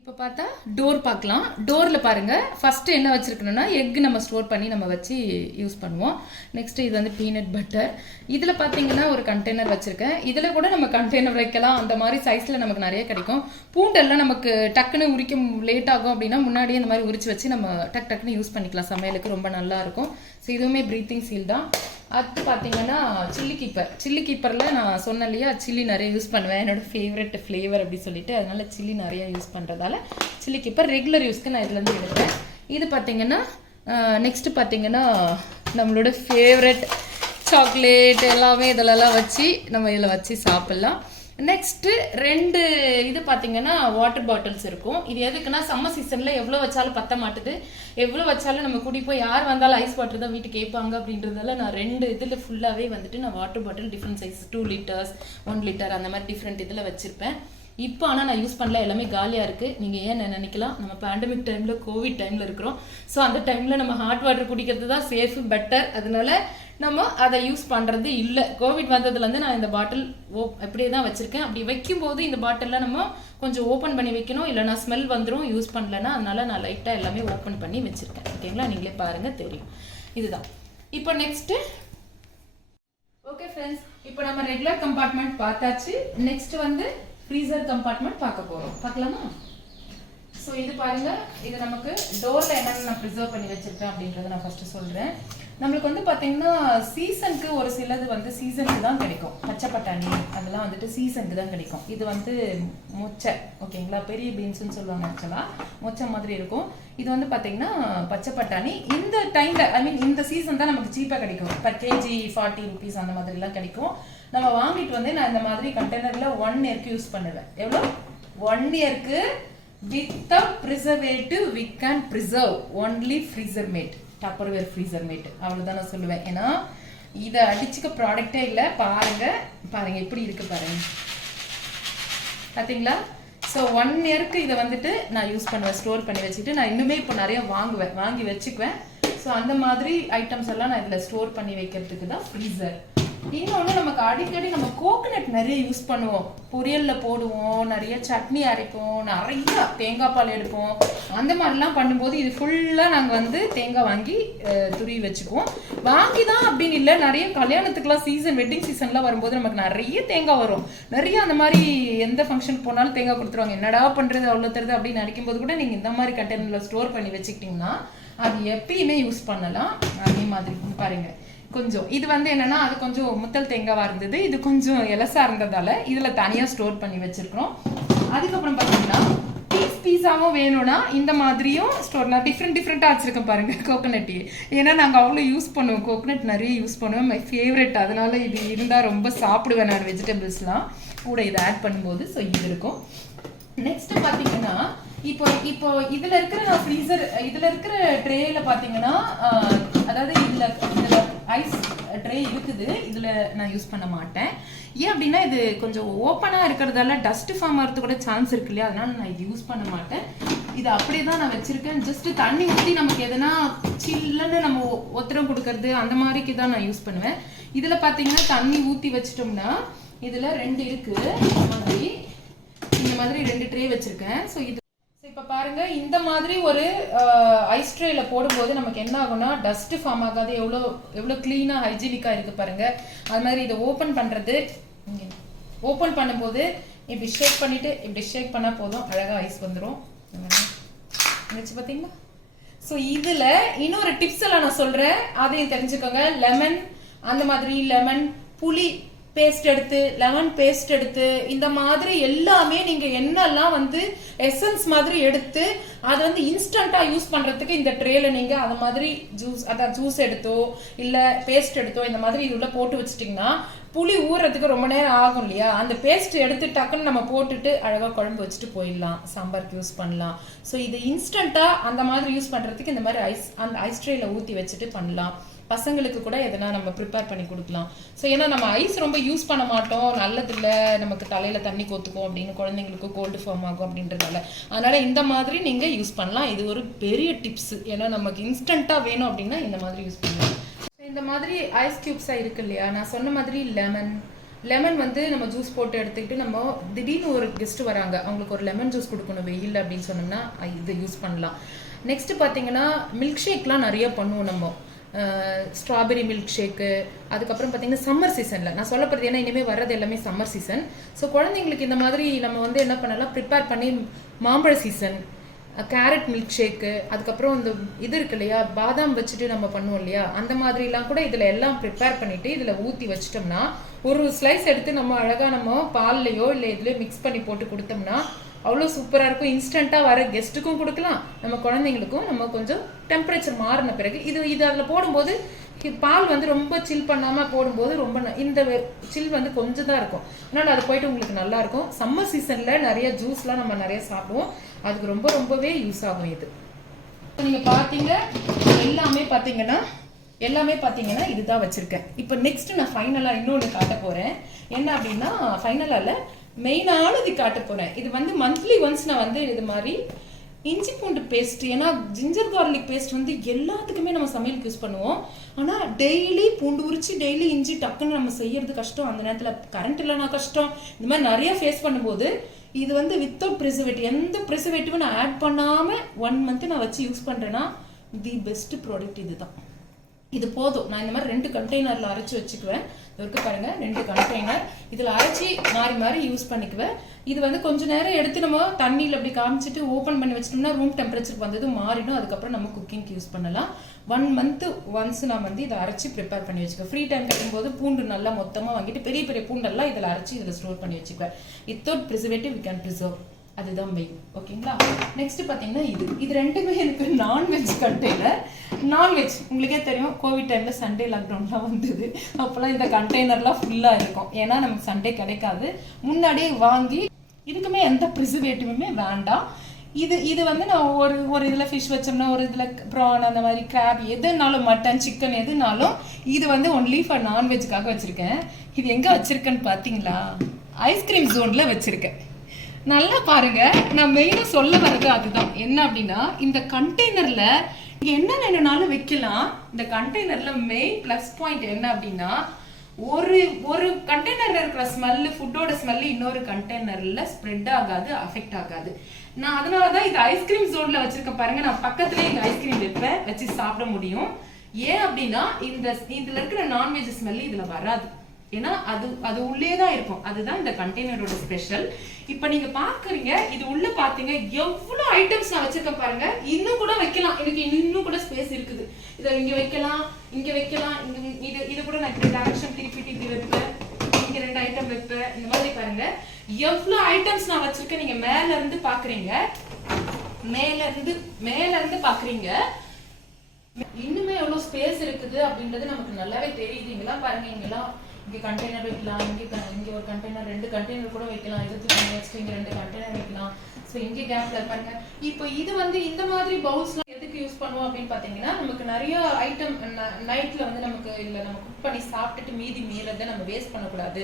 இப்போ பார்த்தா டோர் பார்க்கலாம். டோரில் பாருங்கள், ஃபஸ்ட்டு என்ன வச்சுருக்கணும்னா எக் நம்ம ஸ்டோர் பண்ணி நம்ம வச்சு யூஸ் பண்ணுவோம். நெக்ஸ்ட்டு இது வந்து பீனட் பட்டர். இதில் பார்த்தீங்கன்னா ஒரு கண்டெய்னர் வச்சுருக்கேன். இதில் கூட நம்ம கண்டெய்னர் வைக்கலாம். அந்த மாதிரி சைஸில் நமக்கு நிறைய கிடைக்கும். பூண்டெல்லாம் நமக்கு டக்குன்னு உரிக்க லேட் ஆகும் அப்படின்னா முன்னாடியே இந்த மாதிரி உரிச்சு வச்சு நம்ம டக்குன்னு யூஸ் பண்ணிக்கலாம். சமையலுக்கு ரொம்ப நல்லாயிருக்கும். ஸோ இதுவுமே ப்ரீத்திங் சீல் தான். அடுத்து பார்த்தீங்கன்னா சில்லி கீப்பரில் நான் சொன்னேன் இல்லையா, சில்லி நிறைய யூஸ் பண்ணுவேன், என்னோடய ஃபேவரட் ஃப்ளேவர் அப்படி சொல்லிட்டு, அதனால சில்லி நிறையா யூஸ் பண்ணுறதால சில்லி கீப்பர் ரெகுலர் யூஸ்க்கு நான் இதுலேருந்து எடுத்தேன். இது பார்த்தீங்கன்னா நெக்ஸ்ட்டு பார்த்தீங்கன்னா நம்மளோட ஃபேவரட் சாக்லேட் எல்லாமே இதிலலாம் வச்சு நம்ம இதில் வச்சு சாப்பிட்லாம். நெக்ஸ்ட்டு 2 இது பார்த்தீங்கன்னா வாட்டர் பாட்டில்ஸ் இருக்கும். இது எதுக்குன்னா சம்மர் சீசனில் எவ்வளோ வச்சாலும் பத்த மாட்டுது, எவ்வளோ வச்சாலும் நம்ம கூடி போய் யார் வந்தாலும் ஐஸ் வாட்டர் தான் வீட்டுக்கு கேட்பாங்க அப்படின்றதால நான் 2 இதில் ஃபுல்லாகவே வந்துட்டு நான் water bottle different size 2 litres 1 litre அந்த மாதிரி டிஃப்ரெண்ட் இதில் வச்சுருப்பேன். இப்போ ஆனால் நான் யூஸ் பண்ணல, எல்லாமே காலியாக இருக்குது. நீங்கள் ஏன் நினைக்கலாம், நம்ம பேண்டமிக் டைமில் கோவிட் டைமில் இருக்கிறோம். ஸோ அந்த டைமில் நம்ம ஹாட் வாட்டர் குடிக்கிறது தான் சேஃபு பெட்டர். அதனால நம்ம அதை யூஸ் பண்ணுறது இல்லை. கோவிட் வந்ததுலேருந்து நான் இந்த பாட்டில் அப்படியே தான் வச்சுருக்கேன். அப்படி வைக்கும்போது இந்த பாட்டிலில் நம்ம கொஞ்சம் ஓப்பன் பண்ணி வைக்கணும், இல்லைனா ஸ்மெல் வந்துடும் யூஸ் பண்ணலன்னா. அதனால நான் லைட்டாக எல்லாமே ஓப்பன் பண்ணி வச்சுருக்கேன். ஓகேங்களா, நீங்களே பாருங்கள் தெரியும். இதுதான். இப்போ நெக்ஸ்ட்டு ஓகே ஃப்ரெண்ட்ஸ், இப்போ நம்ம ரெகுலர் கம்பார்ட்மெண்ட் பார்த்தாச்சு. நெக்ஸ்ட் வந்து ஃப்ரீசர் கம்பார்ட்மெண்ட் பார்க்க போகிறோம். பார்க்கலாமா? ஸோ இது பாருங்கள், இது நமக்கு டோரில் என்னென்ன நான் ப்ரிசர்வ் பண்ணி வச்சுருக்கேன் அப்படின்றத நான் ஃபஸ்ட்டு சொல்கிறேன். நம்மளுக்கு வந்து பார்த்தீங்கன்னா சீசனுக்கு ஒரு சிலது வந்து சீசனுக்கு தான் கிடைக்கும். பச்சை பட்டாணி அதெல்லாம் வந்துட்டு சீசனுக்கு தான் கிடைக்கும். இது வந்து மொச்சை, ஓகேங்களா, பெரிய பீன்ஸ்ன்னு சொல்லுவாங்க. ஆக்சுவலாக மொச்சை மாதிரி இருக்கும். இது வந்து பார்த்தீங்கன்னா பச்சை பட்டாணி. இந்த டைமில் ஐ மீன் இந்த சீசன் தான் நமக்கு சீப்பாக கிடைக்கும். பர் கேஜி 40 rupees அந்த மாதிரிலாம் கிடைக்கும். நம்ம வாங்கிட்டு வந்து நான் இந்த மாதிரி கண்டெய்னரில் 1 yearக்கு யூஸ் பண்ணுவேன். எவ்வளோ? 1 yearக்கு with preservative we can preserve only freezer mate, Tupperware freezer mate. அவ்வளோதான் நான் சொல்லுவேன். ஏன்னா இதை அடிச்சுக்க ப்ராடக்டே இல்லை. பாருங்க எப்படி இருக்கு பாருங்க, பார்த்தீங்களா? ஸோ 1 yearக்கு இதை வந்துட்டு நான் யூஸ் பண்ணுவேன், ஸ்டோர் பண்ணி வச்சுட்டு. நான் இன்னுமே இப்போ நிறைய வாங்கி வச்சுக்குவேன். ஸோ அந்த மாதிரி ஐட்டம்ஸ் எல்லாம் நான் இதில் ஸ்டோர் பண்ணி வைக்கிறதுக்கு தான் ஃப்ரீசர். இன்னொன்று, நமக்கு அடிக்கடி நம்ம கோகனட் நிறைய யூஸ் பண்ணுவோம், பொரியலில் போடுவோம், நிறைய சட்னி அரைப்போம், நிறைய தேங்காய் பால் எடுப்போம். அந்த மாதிரிலாம் பண்ணும்போது இது ஃபுல்லாக நாங்கள் வந்து தேங்காய் வாங்கி துருவி வச்சுக்குவோம். வாங்கி தான் அப்படின்னு இல்லை, நிறைய கல்யாணத்துக்குலாம் வெட்டிங் சீசன்லாம் வரும்போது நமக்கு நிறைய தேங்காய் வரும். நிறைய அந்த மாதிரி எந்த ஃபங்க்ஷனுக்கு போனாலும் தேங்காய் கொடுத்துருவாங்க. என்னடா பண்ணுறது அவ்வளோ தருது அப்படின்னு நினைக்கும் போது கூட நீங்கள் இந்த மாதிரி கண்டெய்னரில் ஸ்டோர் பண்ணி வச்சுக்கிட்டிங்கன்னா அது எப்பயுமே யூஸ் பண்ணலாம். அதே மாதிரி பாருங்கள், கொஞ்சம் இது வந்து என்னன்னா அது கொஞ்சம் முத்தல் தேங்காவா இருந்தது, இது கொஞ்சம் எலசா இருந்ததால இதுல தனியா ஸ்டோர் பண்ணி வச்சிருக்கிறோம். அதுக்கப்புறம் பாத்தீங்கன்னா பீஸாவும் வேணும்னா இந்த மாதிரியும் ஸ்டோர் நான் டிஃப்ரெண்டா வச்சிருக்கேன் பாருங்க. கோகனட், ஏன்னா நாங்க அவ்வளோ யூஸ் பண்ணுவோம், கோகனட் நிறைய யூஸ் பண்ணுவேன், மை ஃபேவரட். அதனால இது இருந்தா ரொம்ப சாப்பிடுவேன் நான் வெஜிடபிள்ஸ்லாம் கூட இதை ஆட் பண்ணும்போது. ஸோ இது இருக்கும். நெக்ஸ்ட் பாத்தீங்கன்னா இப்போ இதுல இருக்கிற நான் ஃப்ரீசர் இதுல இருக்கிற ட்ரேல பாத்தீங்கன்னா அதாவது இதுல ஐஸ் ட்ரே இருக்குது, இதுல நான் யூஸ் பண்ண மாட்டேன். ஏன் அப்படின்னா இது கொஞ்சம் ஓப்பனா இருக்கிறதால டஸ்ட் ஃபார்ம் ஆகிறது கூட சான்ஸ் இருக்கு இல்லையா, அதனால நான் இது யூஸ் பண்ண மாட்டேன். இது அப்படியே தான் நான் வச்சிருக்கேன். ஜஸ்ட் தண்ணி ஊற்றி நமக்கு எதனா சில்லுன்னு நம்ம ஒத்தரம் கொடுக்கறது அந்த மாதிரிக்கு தான் நான் யூஸ் பண்ணுவேன். இதுல பாத்தீங்கன்னா தண்ணி ஊற்றி வச்சிட்டோம்னா இதுல 2 இருக்கு, இந்த மாதிரி 2 ட்ரே வச்சிருக்கேன். ஸோ இது இப்போ பாருங்க, இந்த மாதிரி ஒரு ஐஸ் ட்ரேல போடும்போது நமக்கு என்ன ஆகும்னா டஸ்ட் ஃபார்ம் ஆகாது. எவ்வளோ கிளீனா ஹைஜீனிக்கா இருக்கு பாருங்க. அது மாதிரி இதை ஓப்பன் பண்ணும்போது இப்படி ஷேக் பண்ணிட்டு இப்படி ஷேக் பண்ணா போதும், அழகா ஐஸ் வந்துடும். பார்த்தீங்களா? ஸோ இதுல இன்னொரு டிப்ஸ் எல்லாம் நான் சொல்றேன், அதையும் தெரிஞ்சுக்கோங்க. லெமன், அந்த மாதிரி லெமன் புளி பேஸ்ட் எடுத்து, லெமன் பேஸ்ட் எடுத்து, இந்த மாதிரி எல்லாமே நீங்க என்னெல்லாம் வந்து எசன்ஸ் மாதிரி எடுத்து அதை வந்து இன்ஸ்டன்டா யூஸ் பண்றதுக்கு இந்த ட்ரேல நீங்க அது மாதிரி ஜூஸ் எடுத்தோ இல்ல பேஸ்ட் எடுத்தோ இந்த மாதிரி இது உள்ள போட்டு வச்சிட்டீங்கன்னா புளி ஊறதுக்கு ரொம்ப நேரம் ஆகும் இல்லையா, அந்த பேஸ்ட் எடுத்து டக்குன்னு நம்ம போட்டுட்டு அழகா குழம்பு வச்சுட்டு போயிடலாம், சாம்பாருக்கு யூஸ் பண்ணலாம். ஸோ இது இன்ஸ்டன்டா அந்த மாதிரி யூஸ் பண்றதுக்கு இந்த மாதிரி அந்த ஐஸ் ட்ரேல ஊற்றி வச்சுட்டு பண்ணலாம். பசங்களுக்கு கூட எதனா நம்ம ப்ரிப்பேர் பண்ணி கொடுக்கலாம். ஸோ ஏன்னா நம்ம ஐஸ் ரொம்ப யூஸ் பண்ண மாட்டோம், நல்லதில்லை, நமக்கு தலையில தண்ணி கோத்துக்கும் அப்படின்னு, குழந்தைங்களுக்கு கோல்டு ஃபார்ம் ஆகும் அப்படின்றதால. அதனால இந்த மாதிரி நீங்க யூஸ் பண்ணலாம். இது ஒரு பெரிய டிப்ஸ். ஏன்னா நமக்கு இன்ஸ்டன்டா வேணும் அப்படின்னா இந்த மாதிரி யூஸ் பண்ணலாம். இந்த மாதிரி ஐஸ் கியூப்ஸா இருக்கு இல்லையா, நான் சொன்ன மாதிரி லெமன், லெமன் வந்து நம்ம ஜூஸ் போட்டு எடுத்துக்கிட்டு நம்ம திடீர்னு ஒரு கெஸ்ட் வராங்க, அவங்களுக்கு ஒரு லெமன் ஜூஸ் கொடுக்கணும் வெயில் அப்படின்னு சொன்னோம்னா இது யூஸ் பண்ணலாம். நெக்ஸ்ட் பார்த்தீங்கன்னா மில்க் ஷேக்லாம் நிறைய பண்ணுவோம் நம்ம. ஸ்ட்ராபெரி மில்க் ஷேக்கு, அதுக்கப்புறம் பார்த்தீங்கன்னா சம்மர் சீசனில் நான் சொல்ல போகிறது, ஏன்னா இனிமேல் வர்றது எல்லாமே சம்மர் சீசன். ஸோ குழந்தைங்களுக்கு இந்த மாதிரி நம்ம வந்து என்ன பண்ணலாம், ப்ரிப்பேர் பண்ணி மாம்பழ சீசன் கேரட் மில்க் ஷேக்கு, அதுக்கப்புறம் இந்த இது இருக்கு இல்லையா பாதாம் வச்சுட்டு நம்ம பண்ணுவோம் இல்லையா, அந்த மாதிரிலாம் கூட இதில் எல்லாம் ப்ரிப்பேர் பண்ணிவிட்டு இதில் ஊற்றி வச்சிட்டோம்னா ஒரு ஸ்லைஸ் எடுத்து நம்ம அழகாக நம்ம பால்லையோ இல்லை இதுலேயோ மிக்ஸ் பண்ணி போட்டு கொடுத்தோம்னா அவ்வளோ சூப்பராக இருக்கும். இன்ஸ்டண்ட்டாக வர கெஸ்ட்டுக்கும் கொடுக்கலாம், நம்ம குழந்தைங்களுக்கும். நம்ம கொஞ்சம் டெம்பரேச்சர் மாறின பிறகு இது அதில் போடும்போது பால் வந்து ரொம்ப சில் பண்ணாமல் போடும்போது ரொம்ப இந்த சில் வந்து கொஞ்சம் தான் இருக்கும். அதனால் அது போயிட்டு உங்களுக்கு நல்லாயிருக்கும். சம்மர் சீசனில் நிறைய ஜூஸ்லாம் நம்ம நிறைய சாப்பிடுவோம், அதுக்கு ரொம்பவே யூஸ் ஆகும் இது. நீங்கள் பார்த்தீங்க எல்லாமே பார்த்தீங்கன்னா இதுதான் வச்சுருக்கேன். இப்போ நெக்ஸ்ட் நான் ஃபைனலாக இன்னொன்று காட்ட போகிறேன். என்ன அப்படின்னா ஃபைனலாக மெயினானது காட்ட போகிறேன். இது வந்து மந்த்லி ஒன்ஸ் நான் வந்து இது மாதிரி இஞ்சி பூண்டு பேஸ்ட், ஏன்னா ஜிஞ்சர் கார்லிக் பேஸ்ட் வந்து எல்லாத்துக்குமே நம்ம சமையலுக்கு யூஸ் பண்ணுவோம். ஆனால் டெய்லி பூண்டு உரிச்சு டெய்லி இஞ்சி டக்குன்னு நம்ம செய்யறது கஷ்டம், அந்த நேரத்தில் கரண்ட் இல்லைனா கஷ்டம், இந்த மாதிரி நிறைய ஃபேஸ் பண்ணும்போது இது வந்து வித்தவுட் ப்ரிசர்வேட்டிவ், எந்த ப்ரிசர்வேட்டிவும் நான் ஆட் பண்ணாமல் 1 month நான் வச்சு யூஸ் பண்ணுறேன்னா தி பெஸ்ட் ப்ராடக்ட் இது தான். இது போதும். நான் இந்த மாதிரி 2 கண்டெய்னரில் அரைச்சி வச்சுக்குவேன். இருக்கு பாருங்க 2 கண்டெய்னர், இதில் அரைச்சி மாறி யூஸ் பண்ணிக்குவேன். இது வந்து கொஞ்சம் நேரம் எடுத்து நம்ம தண்ணியில் அப்படி காமிச்சிட்டு ஓப்பன் பண்ணி வச்சிட்டோம்னா ரூம் டெம்பரேச்சருக்கு வந்தது மாறிடும். அதுக்கப்புறம் நம்ம குக்கிங்க்கு யூஸ் பண்ணலாம். 1 month ஒன்ஸ் நான் வந்து இதை அரைச்சி ப்ரிப்பேர் பண்ணி வச்சுக்குவேன். ஃப்ரீ டைம் கிடைக்கும்போது பூண்டு நல்லா மொத்தமாக வாங்கிட்டு பெரிய பூண்டெல்லாம் இதில் அரைச்சி இதில் ஸ்டோர் பண்ணி வச்சுக்குவேன். Without preservative we can preserve, அதுதான் மெயின். ஓகேங்களா? நெக்ஸ்ட் பார்த்தீங்கன்னா இது ரெண்டுமே எனக்கு நான்வெஜ் கண்டெய்னர். நான்வெஜ் உங்களுக்கே தெரியும், கோவிட் டைமில் சண்டே லாக்டவுன்லாம் வந்தது, அப்போல்லாம் இந்த கண்டெய்னர்லாம் ஃபுல்லாக இருக்கும். ஏன்னா நமக்கு சண்டே கிடைக்காது, முன்னாடியே வாங்கி இதுக்குமே எந்த ப்ரிசர்வேட்டிவுமே வேண்டாம். இது வந்து நான் ஒரு இதில் ஃபிஷ் வச்சோம்னா, ஒரு இதில் ப்ரான், அந்த மாதிரி கிராப், எதுனாலும் மட்டன் சிக்கன் எதுனாலும் இது வந்து ஒன்லி ஃபார் நான்வெஜ்ஜுக்காக வச்சுருக்கேன். இது எங்கே வச்சுருக்கேன்னு பார்த்தீங்களா, ஐஸ்கிரீம் ஜோனில் வச்சுருக்கேன். நல்லா பாருங்க, நான் மெயினாக சொல்ல வர்றது அதுதான். என்ன அப்படின்னா இந்த கண்டெய்னர்ல என்ன வேணும்னாலும் வைக்கலாம். இந்த கண்டெய்னர்ல மெயின் பிளஸ் பாயிண்ட் என்ன அப்படின்னா ஒரு கண்டெய்னர்ல இருக்கிற ஸ்மெல்லு, ஃபுட்டோட ஸ்மெல்லு இன்னொரு கண்டெய்னர்ல ஸ்ப்ரெட் ஆகாது, அஃபெக்ட் ஆகாது. நான் அதனாலதான் இது ஐஸ்கிரீம் ஜோன்ல வச்சிருக்க பாருங்க. நான் பக்கத்துலேயே இங்க ஐஸ்கிரீம் வைப்பேன், வச்சு சாப்பிட முடியும். ஏன் அப்படின்னா இதுல இருக்கிற நான்வெஜ் ஸ்மெல்லு இதுல வராது. ஏன்னா அது உள்ளே தான் இருக்கும். அதுதான் இந்த கண்டெய்னரோட ஸ்பெஷல். இப்போ நீங்க பாக்குறீங்க, இது உள்ள பாத்தீங்க எவ்வளவு ஐட்டம்ஸ் நான் வச்சிருக்கேன் பாருங்க. இன்னும் கூட வைக்கலாம், எனக்கு இன்னும் கூட ஸ்பேஸ் இருக்குது. இதை இங்க வைக்கலாம், இது கூட நான் இப்படி டைரக்ஷன் திருப்பி வைப்பேன், இங்க 2 ஐட்டம் வைப்பேன். இந்த மாதிரி பாருங்க எவ்வளவு ஐட்டம்ஸ் நான் வச்சிருக்கேன். நீங்க மேல இருந்து பாக்குறீங்க, இன்னுமே எவ்வளவு ஸ்பேஸ் இருக்குது அப்படின்றது நமக்கு நல்லாவே தெரியுதுங்களா? பாருங்க, இங்க கண்டெய்னர் வைக்கலாம், இங்க ஒரு கண்டெய்னர், 2 கண்டெய்னர் கூட வைக்கலாம். இதுக்கு நெக்ஸ்ட் இங்க 2 கண்டெய்னர் வைக்கலாம். ஸோ இங்க கேப்ல பாருங்க. இப்போ இது வந்து இந்த மாதிரி பவுல்ஸ்லாம் எதுக்கு யூஸ் பண்ணுவோம் அப்படின்னு பாத்தீங்கன்னா, நமக்கு நிறைய ஐட்டம் நைட்ல வந்து நமக்கு நம்ம குக் பண்ணி சாப்பிட்டுட்டு மீறதை நம்ம வேஸ்ட் பண்ணக்கூடாது.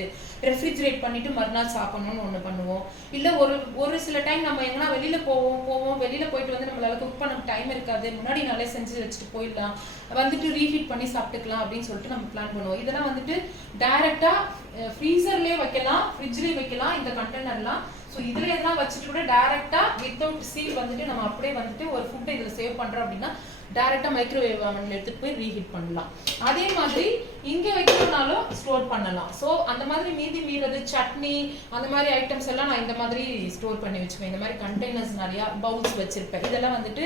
ரெஃப்ரிஜரேட் பண்ணிட்டு மறுநாள் சாப்பிடணும்னு ஒண்ணு பண்ணுவோம். இல்ல ஒரு சில டைம் நம்ம எங்கன்னா வெளியில வெளியில போயிட்டு வந்து நம்மளால குக் பண்ண டைம் இருக்காது, முன்னாடி நாளே செஞ்சு வச்சுட்டு போயிடலாம், வந்துட்டு ரீஹீட் பண்ணி சாப்பிட்டுக்கலாம் அப்படின்னு சொல்லிட்டு நம்ம பிளான் பண்ணுவோம். இதெல்லாம் வந்துட்டு டைரக்டா ஃப்ரீசர்லயே வைக்கலாம், ஃப்ரிட்ஜ்லயே வைக்கலாம் இந்த கண்டெய்னர்லாம். ஸோ இதுல எல்லாம் வச்சுட்டு கூட டைரக்டா வித்தவுட் சீல் வந்துட்டு நம்ம அப்படியே வந்துட்டு ஒரு ஃபுட்டை இதுல சேவ் பண்றோம் அப்படின்னா டைரக்டா மைக்ரோவேவ் அவன்ல எடுத்துட்டு போய் ரீஹீட் பண்ணலாம். அதே மாதிரி இங்க வைக்கிறதுனாலும் ஸ்டோர் பண்ணலாம். ஸோ அந்த மாதிரி மீறது சட்னி அந்த மாதிரி ஐட்டம்ஸ் எல்லாம் நான் இந்த மாதிரி ஸ்டோர் பண்ணி வச்சுப்பேன். இந்த மாதிரி கண்டெய்னர்ஸ் நிறைய பவுல்ஸ் வச்சிருப்பேன். இதெல்லாம் வந்துட்டு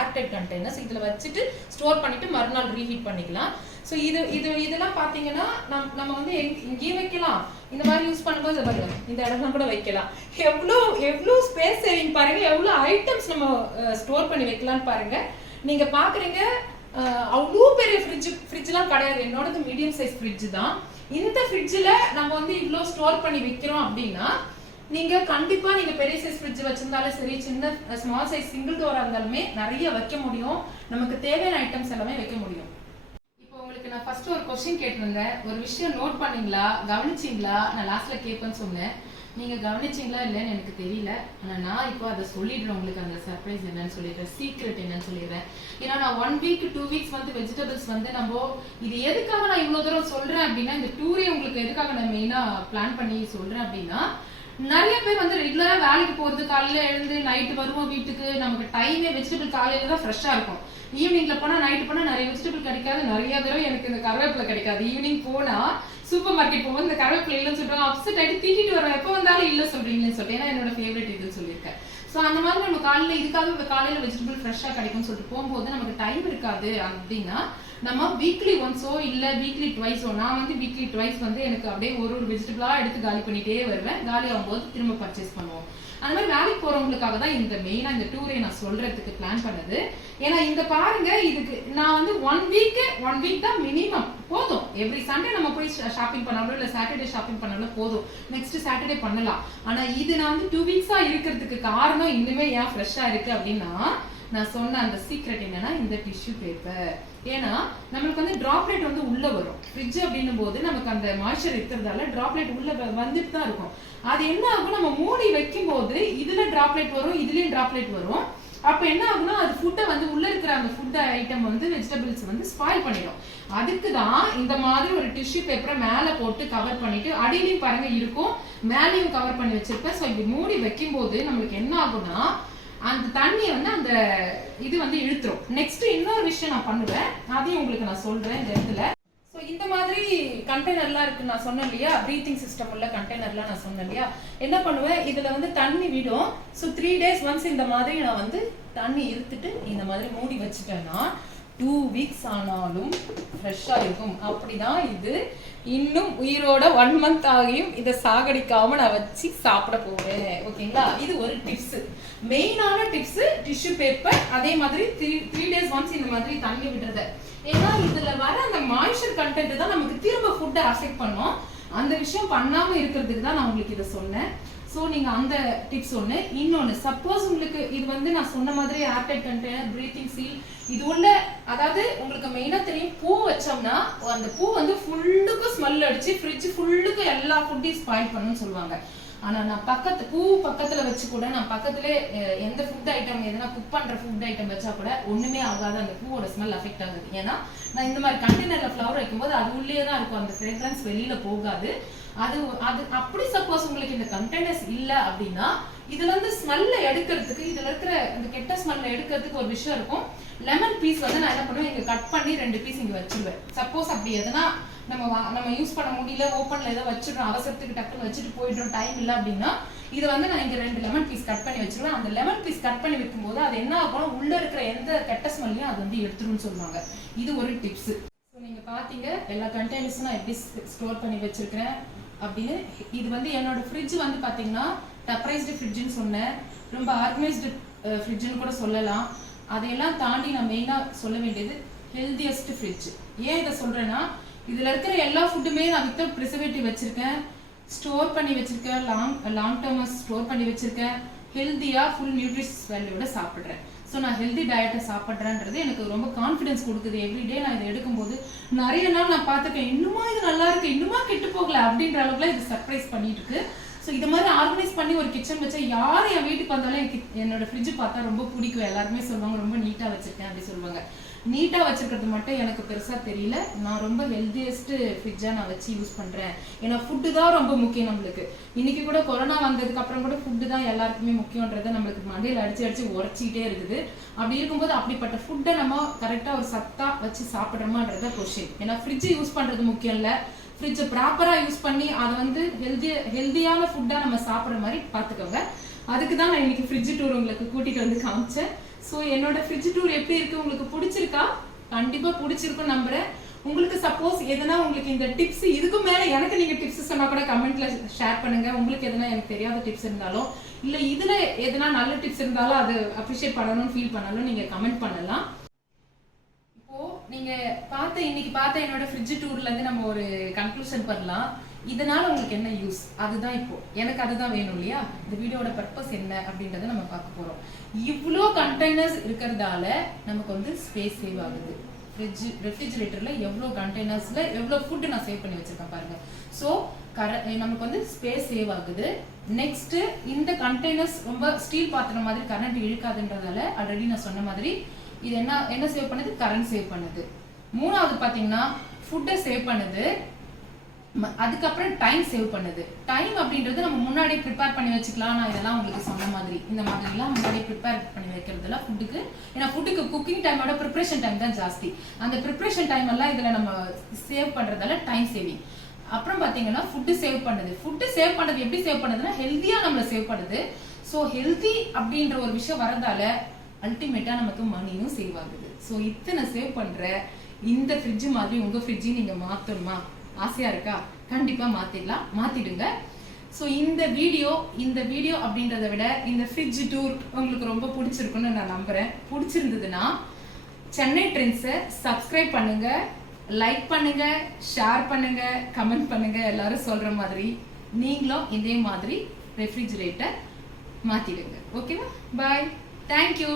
ஏர்டைட் கண்டெய்னர்ஸ், இதுல வச்சுட்டு ஸ்டோர் பண்ணிட்டு மறுநாள் ரீஹீட் பண்ணிக்கலாம். ஸோ இதெல்லாம் பாத்தீங்கன்னா நம்ம வந்து இங்கேயும் வைக்கலாம். இந்த மாதிரி யூஸ் பண்ணும்போது பாருங்க, இந்த இடம்லாம் கூட வைக்கலாம். எவ்வளோ ஸ்பேஸ் சேவிங் பாருங்க, எவ்வளோ ஐட்டம்ஸ் நம்ம ஸ்டோர் பண்ணி வைக்கலாம்னு பாருங்க. நீங்க பாக்குறீங்க அவ்வளோ பெரிய ஃப்ரிட்ஜ்லாம் கிடையாது, என்னோடது மீடியம் சைஸ் ஃப்ரிட்ஜ் தான். இந்த ஃப்ரிட்ஜில் நம்ம வந்து இவ்வளோ ஸ்டோர் பண்ணி வைக்கிறோம் அப்படின்னா நீங்க கண்டிப்பா நீங்க பெரிய சைஸ் ஃப்ரிட்ஜ் வச்சிருந்தாலும் சரி, சின்ன ஸ்மால் சைஸ் சிங்கிள் டோரா இருந்தாலுமே நிறைய வைக்க முடியும். நமக்கு தேவையான ஐட்டம்ஸ் எல்லாமே வைக்க முடியும். உங்களுக்கு நான் ஃபர்ஸ்ட் ஒரு क्वेश्चन கேட்டிருந்தேன், ஒரு விஷயம் நோட் பண்ணீங்களா, கவனிச்சீங்களா? நான் லாஸ்ட்ல கேட்பேன்னு சொன்னேன். நீங்க கவனிச்சீங்களா இல்லைன்னு எனக்கு தெரியல. ஆனா நான் இப்போ அதை சொல்லிடுறேன் உங்களுக்கு, அந்த சர்ப்ரைஸ் என்னன்னு சொல்லிடுறேன், சீக்ரெட் என்னன்னு சொல்லிடுறேன். ஏன்னா நான் 1 வீக் 2 வீக்ஸ் வந்து வெஜிடபிள்ஸ் வந்து நம்ம இது எதுக்காக நான் இவ்வளவு தூரம் சொல்றேன் அப்படின்னா, இந்த டூரே உங்களுக்கு எதுக்காக நான் மெயினா பிளான் பண்ணி சொல்றேன் அப்படின்னா, நிறைய பேர் வந்து ரெகுலரா வேலைக்கு போறது, காலையில எழுந்து நைட்டு வருவோம் வீட்டுக்கு, நமக்கு டைமே வெஜிடபிள் காலையில தான் ஃப்ரெஷ்ஷா இருக்கும். ஈவினிங்ல போனா நைட்டு போனா நிறைய வெஜிடபிள் கிடைக்காது. நிறைய தடவை எனக்கு இந்த கருவேப்பிலை கிடைக்காது. ஈவினிங் போனா சூப்பர் மார்க்கெட் போகும்போது இந்த கருவேப்பிலை இல்லைன்னு சொல்றாங்க, அப்செட் ஆயிட்டு தீட்டிட்டு வருவேன், எப்போ வந்தாலும் இல்ல சொல்றீங்கன்னு சொல்லிட்டு. ஏன்னா என்னோட ஃபேவரட் இதுன்னு சொல்லியிருக்கேன். ஸோ அந்த மாதிரி நம்ம காலையில இதுக்காக காலையில வெஜிடபிள் ஃப்ரெஷ்ஷா கிடைக்கும்னு சொல்லிட்டு போகும்போது நமக்கு டைம் இருக்காது அப்படின்னா, நம்ம வீக்லி ஒன்ஸோ இல்ல வீக்லி ட்வைஸோ, நான் வந்து வீக்லி ட்வைஸ் வந்து எனக்கு அப்படியே ஒரு வெஜிடபிளா எடுத்து காலி பண்ணிட்டே வருவேன். காலி ஆகும்போது திரும்ப பர்ச்சேஸ் பண்ணுவோம். அந்த மாதிரி வேலைக்கு போறவங்களுக்காக தான் இந்த மெயினா இந்த டூரே நான் சொல்றதுக்கு பிளான் பண்ணது. ஏன்னா இந்த பாருங்க, இதுக்கு நான் வந்து 1 வீக் தான் மினிமம் போதும். எவ்ரி சண்டே நம்ம போய் ஷாப்பிங் பண்ணாலும் இல்ல சாட்டர்டே ஷாப்பிங் பண்ணாலும் போதும். நெக்ஸ்ட் சாட்டர்டே பண்ணலாம். ஆனா இது நான் வந்து 2 வீக்ஸா இருக்கிறதுக்கு காரணம் இன்னுமே ஏன் ஃப்ரெஷ்ஷா இருக்கு அப்படின்னா, நான் சொன்ன அந்த சீக்ரெட் என்னன்னா இந்த டிஷ்யூ பேப்பர். ஏன்னா நம்மளுக்கு வந்து டிராப்லெட் வந்து உள்ள வரும். ஃப்ரிட்ஜ் அப்படின்னும் போது நமக்கு அந்த மாய்ச்சர் இருக்கிறதால டிராப்லெட் உள்ள வந்துட்டு தான் இருக்கும். அது என்ன ஆகும், நம்ம மூடி வைக்கும் போது இதுல டிராப்லெட் வரும், இதுலயும் டிராப்லெட் வரும். அப்ப என்ன ஆகும்னா அது ஃபுட்டை வந்து உள்ள இருக்கிற அந்த ஃபுட் ஐட்டம் வந்து வெஜிடபிள்ஸ் வந்து ஸ்பாயில் பண்ணிடும். அதுக்கு தான் இந்த மாதிரி ஒரு டிஷ்யூ பேப்பரை மேல போட்டு கவர் பண்ணிட்டு, அடியிலையும் பாருங்க இருக்கும், மேலையும் கவர் பண்ணி வச்சிருப்பேன். ஸோ இப்படி மூடி வைக்கும் போது நம்மளுக்கு என்ன ஆகும்னா அந்த தண்ணியை வந்து அந்த இது வந்து இழுத்துரும். நெக்ஸ்ட் இன்னொரு விஷயம் நான் பண்ணுவேன், அதையும் உங்களுக்கு நான் சொல்றேன் இந்த இடத்துல. ஸோ இந்த மாதிரி கண்டெய்னர்லாம் இருக்கு நான் சொன்னேன் இல்லையா, ப்ரீத்திங் சிஸ்டம் உள்ள கண்டெய்னர்லாம் நான் சொன்னேன் இல்லையா. என்ன பண்ணுவேன், இதுல வந்து தண்ணி விடும். ஸோ 3 days ஒன்ஸ் இந்த மாதிரி நான் வந்து தண்ணி இழுத்துட்டு இந்த மாதிரி மூடி வச்சுட்டேன்னா 2 வீக்ஸ் ஆனாலும் ஃப்ரெஷ்ஷா இருக்கும். அப்படிதான் இது. இன்னும் உயிரோட 1 month ஆகியும் இதை சாகடிக்காம நான் வச்சு சாப்பிட போவேன். ஓகேங்களா, இது ஒரு டிப்ஸ், மெயினான டிப்ஸ். டிஷ்யூ பேப்பர், அதே மாதிரி 3 days ஒன்ஸ் இந்த மாதிரி தண்ணி விடுறது. ஏன்னா இதுல வர அந்த மாய்ச்சர் கண்டென்ட் தான் நமக்கு திரும்ப ஃபுட்டை அஃபெக்ட் பண்ணும். அந்த விஷயம் பண்ணாம இருக்கிறதுக்கு தான் நான் உங்களுக்கு இதை சொன்னேன். ஸோ நீங்க அந்த டிப்ஸ் ஒன்று. இன்னொன்று, சப்போஸ் உங்களுக்கு இது வந்து நான் சொன்ன மாதிரி ஏர்டைட் கண்டெய்னர், ப்ரீத்திங் சீல் இது உள்ள, அதாவது உங்களுக்கு மெயினா தெரியும், பூ வச்சோம்னா அந்த பூ வந்து ஃபுல்லுக்கும் ஸ்மெல் அடிச்சு ஃப்ரிட்ஜ் ஃபுல்லுக்கும் எல்லா ஃபுட்டையும் ஸ்பாயில் பண்ணுன்னு சொல்லுவாங்க. ஆனா நான் பூ பக்கத்துல வச்சு கூட, நான் பக்கத்துல எந்த ஃபுட் ஐட்டம் எதனா குக் பண்ற ஃபுட் ஐட்டம் வச்சா கூட ஒண்ணுமே ஆகாது, அந்த பூவோட ஸ்மெல் அஃபெக்ட் ஆகுது. ஏன்னா நான் இந்த மாதிரி கண்டெய்னர்ல ஃப்ளவர் வைக்கும்போது அது உள்ளே தான் இருக்கும், அந்த ஃப்ரேக்ரன்ஸ் வெளியில போகாது. அது அப்படி சப்போஸ் உங்களுக்கு இந்த கண்டெய்னர்ஸ் இல்ல அப்படின்னா, இதுல இருந்து ஸ்மெல்ல எடுக்கிறதுக்கு, இதுல இருக்கிற இந்த கெட்ட ஸ்மெல்ல எடுக்கிறதுக்கு ஒரு விஷயம் இருக்கும். லெமன் பீஸ் வந்து நான் என்ன பண்ணுவேன், இங்க கட் பண்ணி 2 பீஸ் இங்க வச்சிருவேன். சப்போஸ் அப்படி எதனா நம்ம யூஸ் பண்ண முடியல, ஓப்பன்ல ஏதோ வச்சிடுறோம், அவசரத்துக்கு டக்குன்னு வச்சுட்டு போயிடுறோம், டைம் இல்லை அப்படின்னா இதை வந்து நான் இங்க 2 லெமன் பீஸ் கட் பண்ணி வச்சிருவேன். அந்த லெமன் பீஸ் கட் பண்ணி வைக்கும்போது அது என்ன ஆகும், உள்ள இருக்கிற எந்த கெட்ட ஸ்மெல்லையும் அது வந்து எடுத்துருன்னு சொல்லுவாங்க. இது ஒரு டிப்ஸ். நீங்க பாத்தீங்க எல்லா கண்டெய்னர்ஸும் நான் எப்படி ஸ்டோர் பண்ணி வச்சிருக்கிறேன் அப்படின்னு. இது வந்து என்னோட ஃப்ரிட்ஜ் வந்து பாத்தீங்கன்னா டப்ரைஸ்டு ஃப்ரிட்ஜ்னு சொன்னேன், ரொம்ப ஆர்கனைஸ்டு ஃப்ரிட்ஜ்னு கூட சொல்லலாம். அதையெல்லாம் தாண்டி நான் மெயினா சொல்ல வேண்டியது ஹெல்தியஸ்ட் ஃப்ரிட்ஜ். ஏன் இதை சொல்றேன்னா, இதுல இருக்கிற எல்லா ஃபுட்டுமே நான் வித் ப்ரிசர்வேட்டிவ் வச்சிருக்கேன், ஸ்டோர் பண்ணி வச்சிருக்கேன், லாங் டேர்ம் ஸ்டோர் பண்ணி வச்சிருக்கேன், ஹெல்தியா ஃபுல் நியூட்ரிஷியஸ் வேல்யூட சாப்பிடுறேன். ஸோ நான் ஹெல்தி டயட்டை சாப்பிட்றேன்றது எனக்கு ரொம்ப கான்ஃபிடன்ஸ் கொடுக்குது. எவ்ரிடே நான் இதை எடுக்கும்போது நிறைய நாள் நான் பார்த்துருக்கேன், இன்னுமா இது நல்லா இருக்கு, இன்னுமா கெட்டு போகல அப்படின்ற அளவுக்குலாம் இது சர்ப்ரைஸ் பண்ணிட்டு இருக்கு. ஸோ இது மாதிரி ஆர்கனைஸ் பண்ணி ஒரு கிச்சன் வச்சா யார் என் வீட்டுக்கு வந்தாலும் எனக்கு என்னோட ஃப்ரிட்ஜ் பார்த்தா ரொம்ப பிடிக்கும். எல்லாருமே சொல்லுவாங்க ரொம்ப நீட்டாக வச்சிருக்கேன் அப்படி சொல்லுவாங்க. நீட்டாக வச்சிருக்கிறது மட்டும் எனக்கு பெருசாக தெரியல, நான் ரொம்ப ஹெல்தியஸ்ட் ஃப்ரிட்ஜாக நான் வச்சு யூஸ் பண்ணுறேன். ஏன்னா ஃபுட்டு தான் ரொம்ப முக்கியம் நம்மளுக்கு. இன்னைக்கு கூட கொரோனா வந்ததுக்கு அப்புறம் கூட ஃபுட்டு தான் எல்லாருக்குமே முக்கியன்றதை நம்மளுக்கு மண்டையில் அடிச்சு உரைச்சிக்கிட்டே இருக்குது. அப்படி இருக்கும்போது அப்படிப்பட்ட ஃபுட்டை நம்ம கரெக்டாக ஒரு சத்தா வச்சு சாப்பிட்றோமான்றத கொஸ்டின். ஏன்னா ஃப்ரிட்ஜ் யூஸ் பண்ணுறது முக்கியம் இல்லை, ஃப்ரிட்ஜை ப்ராப்பராக யூஸ் பண்ணி அதை வந்து ஹெல்தியான ஃபுட்டாக நம்ம சாப்பிட்ற மாதிரி பார்த்துக்கோங்க. அதுக்கு தான் நான் இன்னைக்கு ஃப்ரிட்ஜ் டூர் உங்களுக்கு கூட்டிகிட்டு வந்து காமிச்சேன். ஸோ என்னோட ஃப்ரிட்ஜ் டூர் எப்படி இருக்கு, உங்களுக்கு பிடிச்சிருக்கா? கண்டிப்பா பிடிச்சிருக்கும் நம்புறேன். உங்களுக்கு சப்போஸ் எதனா உங்களுக்கு இந்த டிப்ஸ், இதுக்கு மேல எனக்கு நீங்க டிப்ஸ் சொன்னா கூட கமெண்ட்ல ஷேர் பண்ணுங்க. உங்களுக்கு எதனா எனக்கு தெரியாத டிப்ஸ் இருந்தாலும் இல்ல இதுல எதனா நல்ல டிப்ஸ் இருந்தாலும் அது அப்ரிஷியேட் பண்ணணும்னு ஃபீல் பண்ணாலும் நீங்க கமெண்ட் பண்ணலாம். இப்போ நீங்க இன்னைக்கு பார்த்த என்னோட ஃப்ரிட்ஜ் டூர்ல இருந்து நம்ம ஒரு கன்க்ளூஷன் பண்ணலாம். இதனால உங்களுக்கு என்ன யூஸ், அதுதான் இப்போ எனக்கு அதுதான் வேணும் இல்லையா. இந்த வீடியோட பர்பஸ் என்ன அப்படின்றத நம்ம பார்க்க போறோம். இவ்வளோ கண்டெய்னர்ஸ் இருக்கிறதால நமக்கு வந்து ஸ்பேஸ் சேவ் ஆகுது, ரெஃப்ரிஜிரேட்டர்ல எவ்வளோ கண்டெய்னர்ஸ்ல எவ்வளோ ஃபுட் நான் சேவ் பண்ணி வச்சிருக்கேன் பாருங்க. ஸோ நமக்கு வந்து ஸ்பேஸ் சேவ் ஆகுது. நெக்ஸ்ட் இந்த கண்டெய்னர்ஸ் ரொம்ப ஸ்டீல் பாத்திரம் மாதிரி கரண்ட் இழுக்காதுன்றதால ஆல்ரெடி நான் சொன்ன மாதிரி இது என்ன சேவ் பண்ணுது, கரண்ட் சேவ் பண்ணுது. மூணாவது பாத்தீங்கன்னா ஃபுட்டை சேவ் பண்ணுது. அதுக்கப்புறம் டைம் சேவ் பண்ணுது. டைம் அப்படின்றது நம்ம முன்னாடி ப்ரிப்பேர் பண்ணி வச்சுக்கலாம். நான் இதெல்லாம் உங்களுக்கு சொன்ன மாதிரி இந்த மாதிரிலாம் முன்னாடி ப்ரிப்பேர் பண்ணி வைக்கிறதுல ஃபுட்டுக்கு, ஏன்னா ஃபுட்டுக்கு குக்கிங் டைமோட ப்ரிப்பரேஷன் டைம் தான் ஜாஸ்தி. அந்த ப்ரிப்பரேஷன் டைம் எல்லாம் இதுல நம்ம சேவ் பண்றதால டைம் சேவிங். அப்புறம் பாத்தீங்கன்னா ஃபுட்டு சேவ் பண்ணுது. ஃபுட்டு சேவ் பண்ணது எப்படி சேவ் பண்ணுதுன்னா ஹெல்த்தியா நம்மள சேவ் பண்ணுது. ஸோ ஹெல்த்தி அப்படின்ற ஒரு விஷயம் வரதால அல்டிமேட்டா நமக்கு மணியும் சேவ் ஆகுது. ஸோ இத்தனை சேவ் பண்ற இந்த ஃப்ரிட்ஜ் மாதிரி உங்க ஃப்ரிட்ஜையும் நீங்க மாத்தணுமா ஆசையா இருக்கா? கண்டிப்பா மாத்திடுங்க. ஸோ இந்த வீடியோ அப்படின்றத விட இந்த ஃப்ரிட்ஜ் டூர் உங்களுக்கு ரொம்ப பிடிச்சிருக்குன்னு நான் நம்புறேன். பிடிச்சிருந்ததுன்னா சென்னை ட்ரெண்ட்ஸை சப்ஸ்கிரைப் பண்ணுங்க, லைக் பண்ணுங்க, ஷேர் பண்ணுங்க, கமெண்ட் பண்ணுங்க. எல்லாரும் சொல்ற மாதிரி நீங்களும் இதே மாதிரி ரெஃப்ரிஜிரேட்டர் மாத்திடுங்க. ஓகேவா? பாய், தேங்க்யூ.